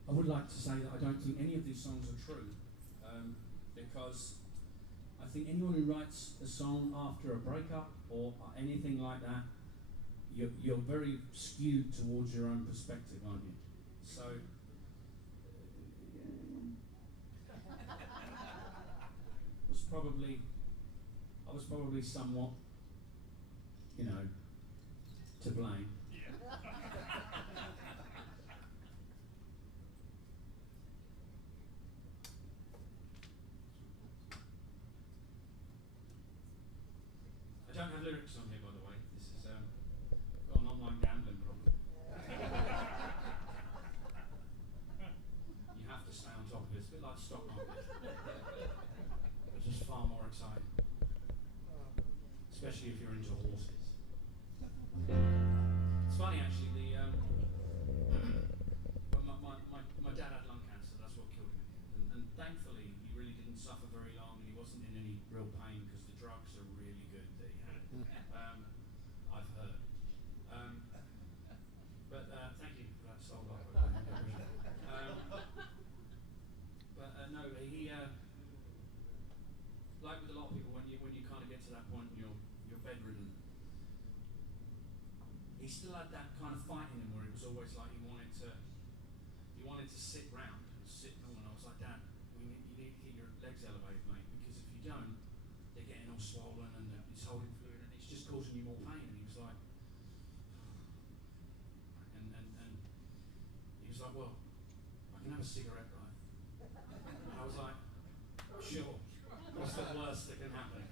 I would like to say that I don't think any of these songs are true, because I think anyone who writes a song after a breakup or anything like that, you're very skewed towards your own perspective, aren't you? So, I was probably somewhat, you know, to blame. I don't have lyrics on here, by the way. This is got an online gambling problem. You have to stay on top of it. It's a bit like stock market. It's just far more exciting, especially if you're into horses. It's funny actually. My dad had lung cancer. That's what killed him in the end. And thankfully, he really didn't suffer very long, and he wasn't in any real pain because the drugs are really good that he had. I've heard. But thank you for that soul opera. No, he like with a lot of people, when you kind of get to that point and you're bedridden, he still had that kind of fight in him where it was always like he wanted to sit round and sit normal. And I was like, Dad, you need to keep your legs elevated, mate, because if you don't, they're getting all swollen and it's holding fluid and it's just causing you more pain. And he was like, and he was like, well, I can have a cigarette, right? And I was like, sure. What's the worst that can happen?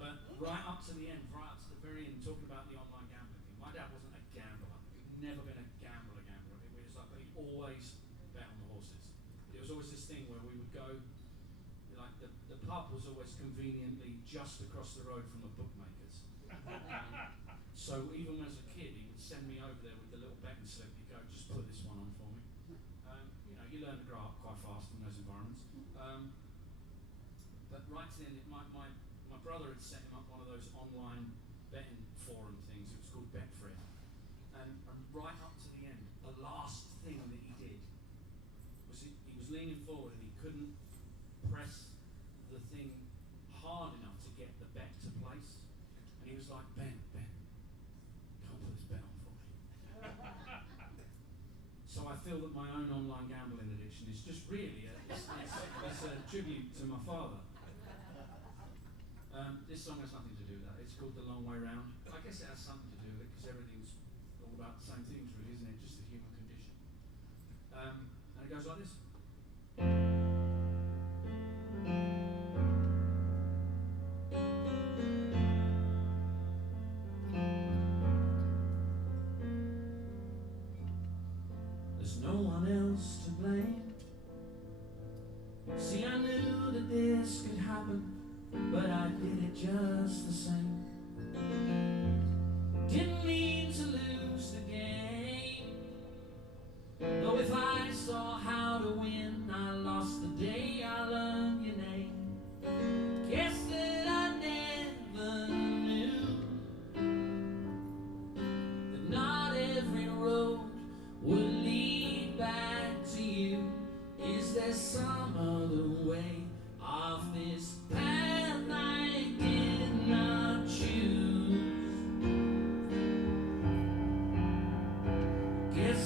But right up to the end, right up to the very end, talking about the online gambling thing, my dad wasn't a gambler. He'd never been a gambler. It was like, but he always bet on the horses. It was always this thing where we would go, like the pub was always conveniently just across the road from the bookmakers. So even as a kid, he would send me over there with the little betting slip. He'd go, just put this one on for me. You know, you learn to grow up quite fast in those environments. But right to the end, my brother had set him up one of those online betting forum things. It was called Betfred. And right up to the end, the last thing that he did was he was leaning forward and he couldn't press the thing hard enough to get the bet to place. And he was like, Ben, come put this bet on for me. So I feel that my own online gambling addiction is just really it's a tribute to my father. This song has nothing to do with that. It's called The Long Way Round. I guess it has something to do with it because everything's all about the same things, really, isn't it? Just the human condition. And it goes like this. There's no one else to blame. See, I knew that this could happen, but I did it just the same. Didn't mean to lose the game, though if I saw how to win, I lost the day I learned your name. Guess that I never knew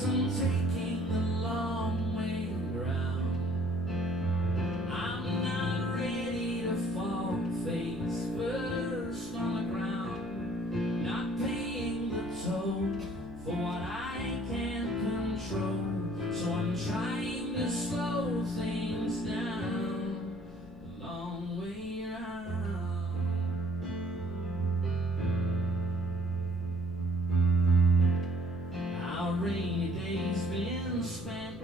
Guess I'm taking the long way round. I'm not ready to fall face first on the ground. Not paying the toll for what I can't control. So I'm trying to slow things down the long way round. Our rainy day's been spent,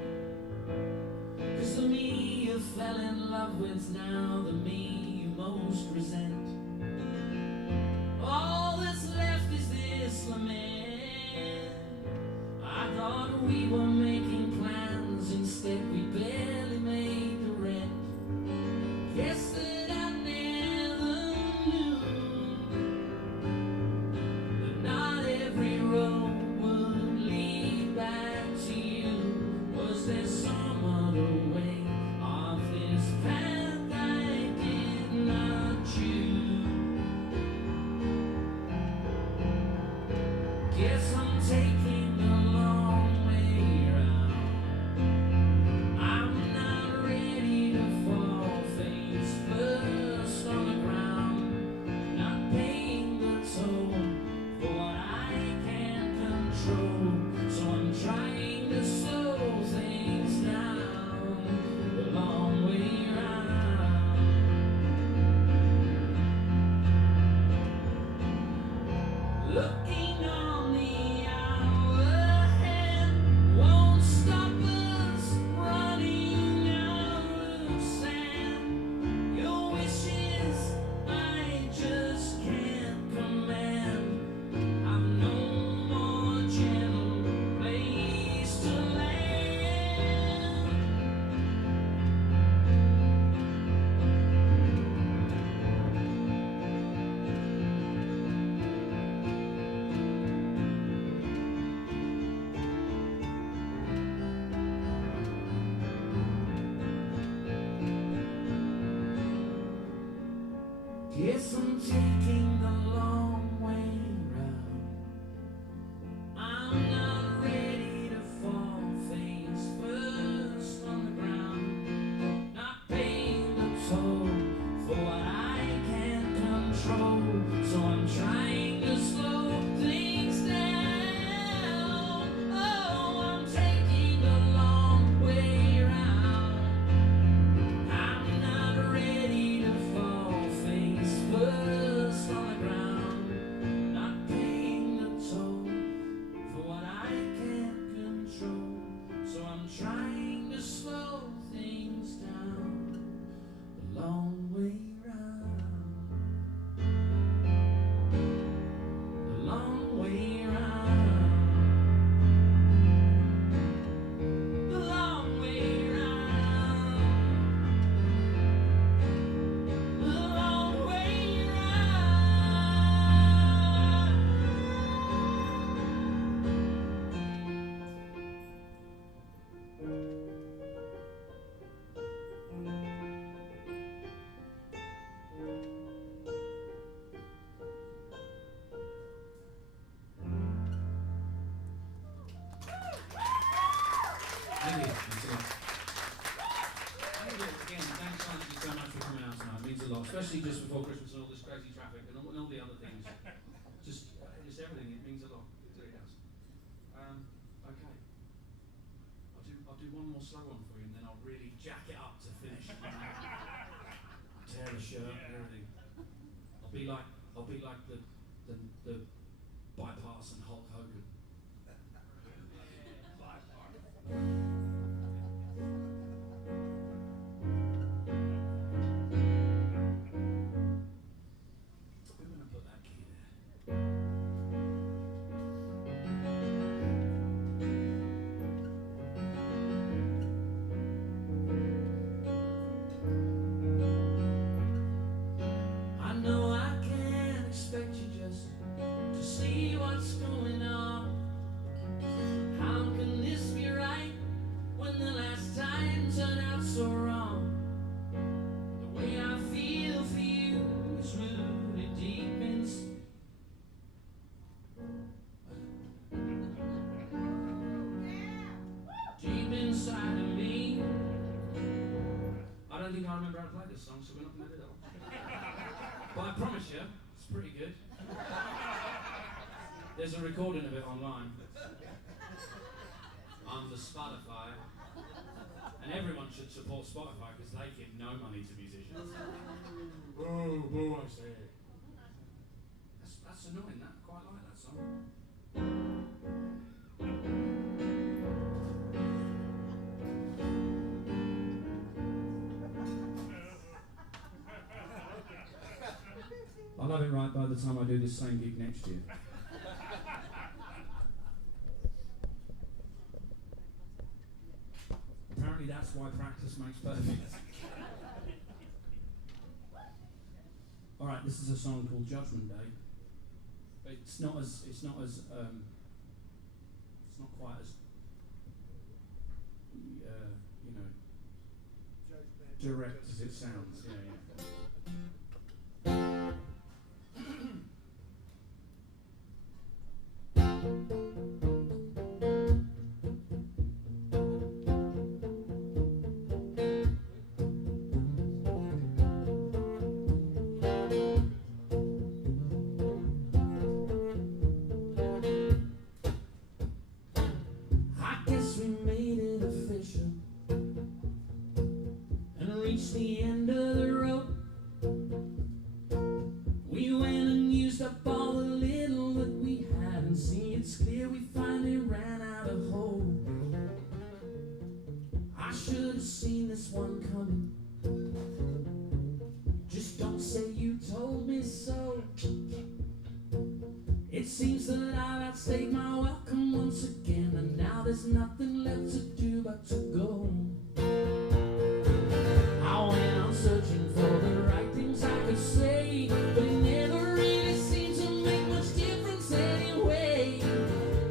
'cause the me you fell in love with's now the me you most resent. All that's left is this lament. I thought we were making plans, instead we barely made the rent. Guess that I never knew that not every road would lead back to you. Was there some other way off this path I did not choose? Guess I'm taking the long way round. I'm not ready to fall face first on the ground. Not paying the toll for what I can't control. So I'm trying to slow things down the long way round. Looking on the hour ahead won't stop us running out of sand. Your wishes I just can't command. I've no more gentle place to land. Guess I'm taking the long way round. I'm not ready to fall face first on the ground. Not paying the toll for what I can't control. So I'm trying to slow things down. Oh, I'm taking the long way round. I'm not ready to fall face first on the ground. Not paying the toll for what I can't control. So I'm trying to slow things down the long way round. The long way round. The long way round. The long way round. Thank you. Thanks a lot. Thank you again. Thanks, thank you so much for coming out tonight. It means a lot, especially just before Christmas and all this crazy traffic and all the other things. Just everything. It means a lot. It really does. Okay. I'll do one more slow one for you, and then I'll really jack it up to finish. Tear the shirt and everything. I'll be like the bipartisan Hulk Hogan. We're gonna put that key there. I know I can't expect you just to see what's going on. How can this be right when the last time turned out so wrong? The way I feel for you is rooted deep inside. remember how to play this song, so we're not going to do that one. But I promise you, it's pretty good. There's a recording of it online. On the Spotify. And everyone should support Spotify because they give no money to musicians. Boo, boo, I say. That's annoying, that. I quite like that song. I'll have it right by the time I do this same gig next year. Apparently that's why practice makes perfect. Alright, this is a song called Judgment Day. It's not quite as direct as it sounds. Yeah. Reached the end of the road. We went and used up all the little that we had, and see, it's clear we finally ran out of hope. I should have seen this one coming. Just don't say you told me so. It seems that I've outstayed my welcome once again, and now there's nothing left to do but to go. I went on searching for the right things I could say, but it never really seemed to make much difference anyway.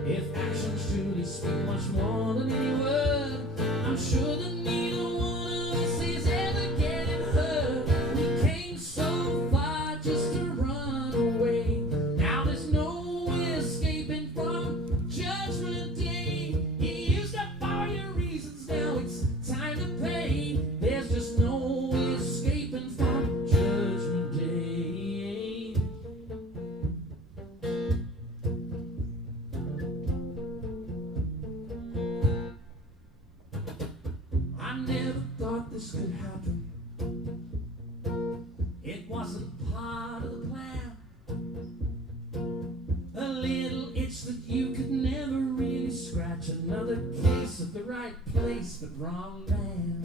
If actions truly speak much more than any word, I'm sure that neither one of us is ever getting hurt. We came so far just to run away. Now there's no escaping from Judgment Day. You used up all your reasons, now it's time to pay. There's just no escaping from Judgment Day. I never thought this could happen. It wasn't part of the plan. A little itch that you could never really scratch. Another case of the right place but wrong man.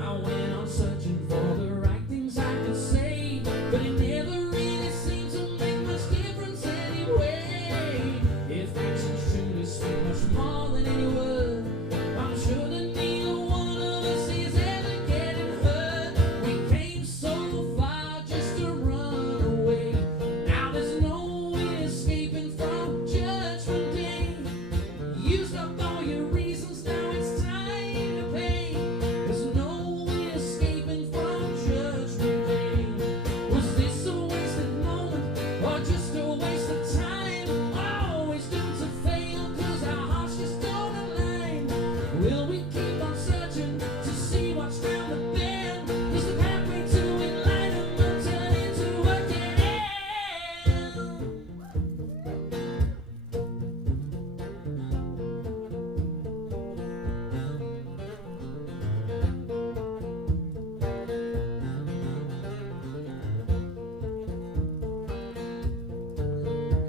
I went on searching for the right things I could say, but it never really seemed to make much difference anyway. If actions truly speak much more than any word, I'm sure that neither one of us is ever getting hurt. We came so far just to run away. Now there's no escaping from Judgment Day. Used up all your reasons, now it's time to pay. There's no escaping from Judgment Day. Was this a wasted moment or just a waste of time? Always doomed to fail cause our hearts just don't align. Will we keep on searching to see what's round the bend? Is the pathway to enlightenment turn into a dead end?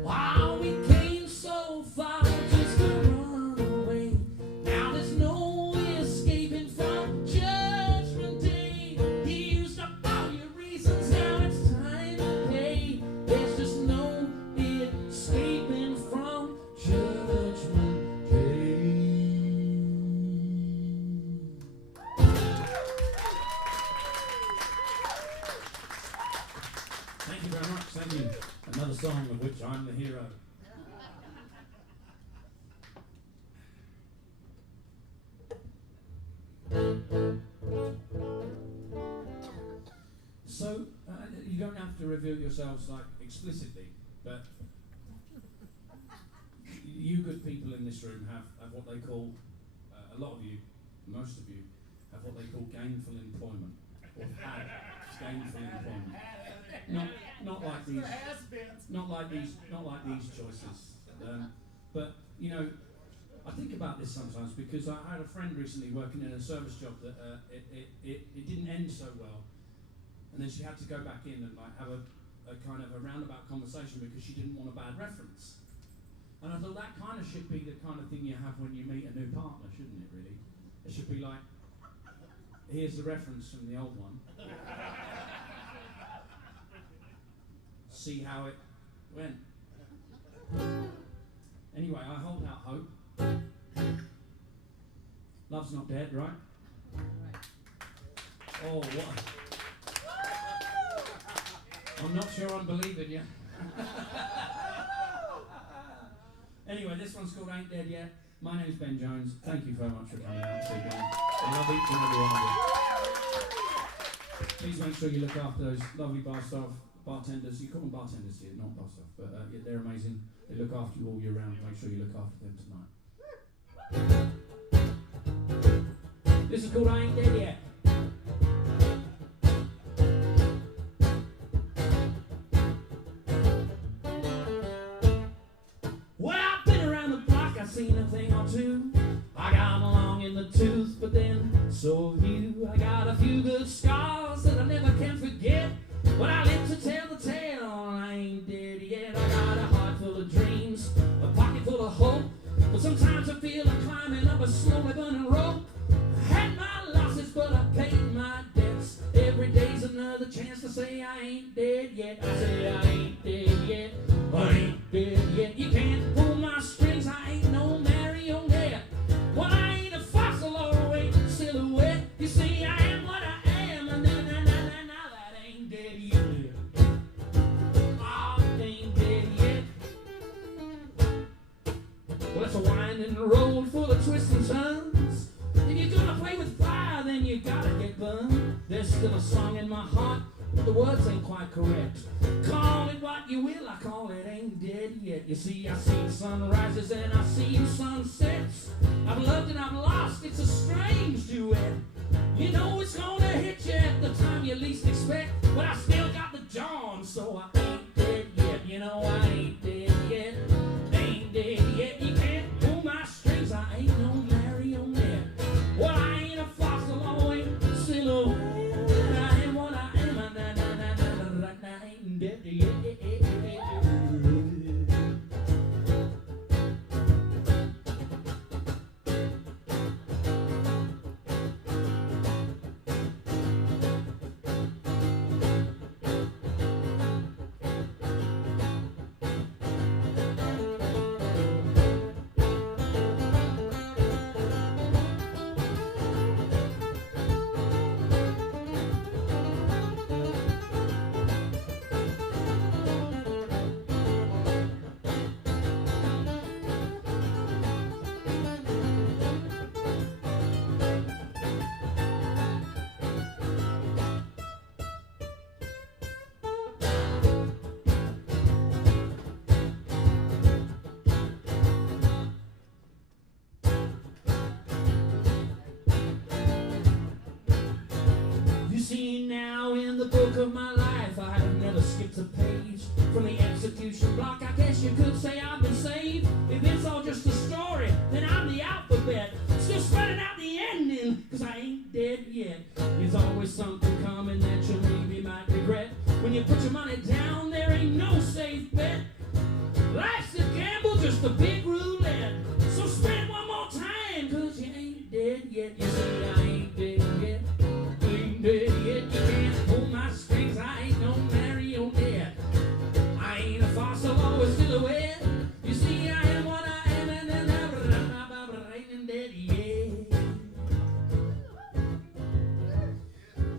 Wow, we came so far just to run away. Now there's no escaping from Judgment Day. You used up all your reasons, now it's time to pay. There's just no escaping from Judgment Day. Thank you very much. Thank you. Another song of which I'm the hero. So, you don't have to reveal yourselves like explicitly, but you good people in this room have what they call, a lot of you, most of you, have what they call gainful employment, or had gainful employment. Not like these choices. But you know, I think about this sometimes because I had a friend recently working in a service job that it didn't end so well, and then she had to go back in and like have a kind of a roundabout conversation because she didn't want a bad reference. And I thought that kind of should be the kind of thing you have when you meet a new partner, shouldn't it, really? It should be like, here's the reference from the old one. See how it went. Anyway, I hold out hope. Love's not dead, right? Oh, what? I'm not sure I'm believing you. Anyway, this one's called Ain't Dead Yet. My name's Ben Jones. Thank you very much for coming out this evening. I love each and every one of you. Please make sure you look after those lovely bar staff, bartenders. You call them bartenders here, not bar staff, but yeah, they're amazing. They look after you all year round. Make sure you look after them tonight. This is called I Ain't Dead Yet. Well, I've been around the block, I've seen a thing or two. I got along in the tooth, but then so have you. I got a few good scars that I never can forget, but I live to tell the tale, I ain't dead yet. I got a heart full of dreams, a pocket full of hope, but sometimes I feel like climbing up a slowly burning rope. I had my losses, but I paid my debts. Every day's another chance to say I ain't dead yet. I say I ain't dead yet, I ain't dead yet. You can't pull my strings, I ain't no marionette. Well, I ain't a fossil or a waiting silhouette. You see, I am what I am, and then that ain't dead yet. Oh, it ain't dead yet. Well, it's a winding road full of twists and turns. If you're gonna play with fire, then you gotta get burned. There's still a song in my heart, but the words ain't quite correct. Call it what you will, I call it ain't dead yet. You see, I've seen sunrises and I've seen sunsets. I've loved and I've lost, it's a strange duet. You know it's gonna hit you at the time you least expect, but I still got the John, so I ain't dead yet. You know I ain't dead yet, ain't dead yet. You can't pull my strings, I ain't no marionette. Well, I ain't a fossil, I ain't silhouette. I am what I am, and I ain't dead yet. Of my life, I have never skipped a page. From the execution block, I guess you could say I've been saved. If it's all just a story, then I'm the alphabet, still spreading out the ending, cause I ain't dead yet. There's always something coming that you maybe might regret. When you put your money down, there ain't no safe bet. Life's a gamble, just a big roulette. So spend one more time, cause you ain't dead yet. You see, I ain't dead yet, ain't dead yet. You can't pull my strings, I ain't no marionette. I ain't a fossil or a silhouette. You see, I am what I am, and then I ain't dead yet.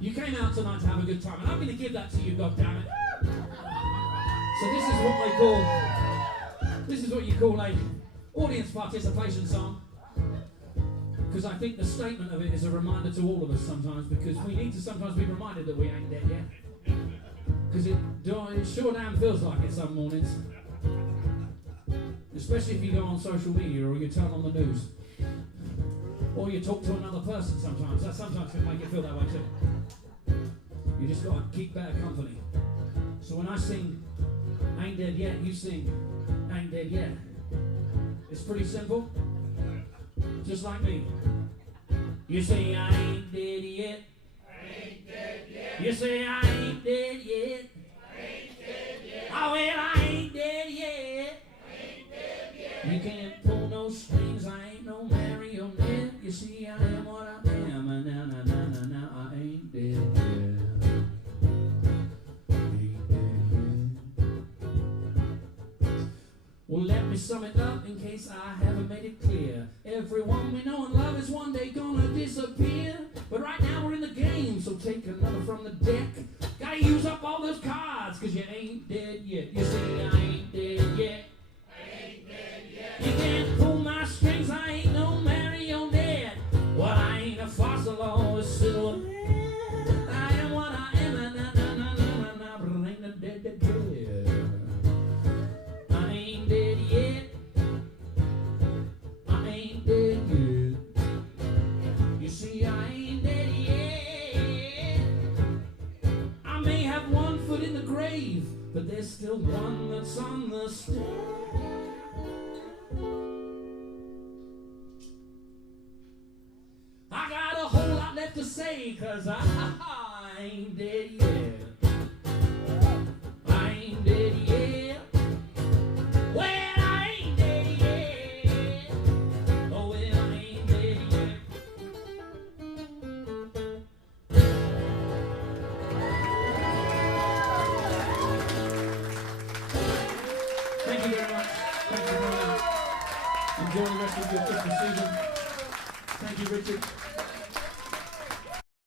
You came out tonight to have a good time, and I'm going to give that to you, goddammit. So this is what you call a audience participation song. Because I think the statement of it is a reminder to all of us sometimes, because we need to sometimes be reminded that we ain't dead yet. Because it sure damn feels like it some mornings. Especially if you go on social media or you turn on the news. Or you talk to another person sometimes. That sometimes can make you feel that way too. You just got to keep better company. So when I sing Ain't Dead Yet, you sing Ain't Dead Yet. It's pretty simple. Just like me. You say I ain't dead yet. I ain't dead yet. You say I ain't dead yet. I ain't dead yet. Oh well, I ain't dead yet. I ain't dead yet. You can't pull no strings. I ain't no marionette. You see, I am what I am, and now I ain't dead yet. Ain't dead yet. Well, let me sum it up in case I haven't made it clear. Everyone we know and love is one day gonna disappear. But right now we're in the game, so take another from the deck. Gotta use up all those cards, cause you ain't dead yet. You say I ain't dead yet. I ain't dead yet. You can't pull my strings, I ain't no marionette. Well, I ain't a fossil or a silhouette. I am what I am, but I ain't dead yet. I ain't dead yet. I ain't dead yet. You see, I ain't dead yet. I may have one foot in the grave, but there's still one that's on the stair. I got a whole lot left to say, cause I ain't dead yet. I ain't dead yet. Well, I ain't dead yet. Oh, well, I ain't dead yet. Thank you very much. Thank you very much. Enjoy the rest of your Christmas season. Thank you, Richard.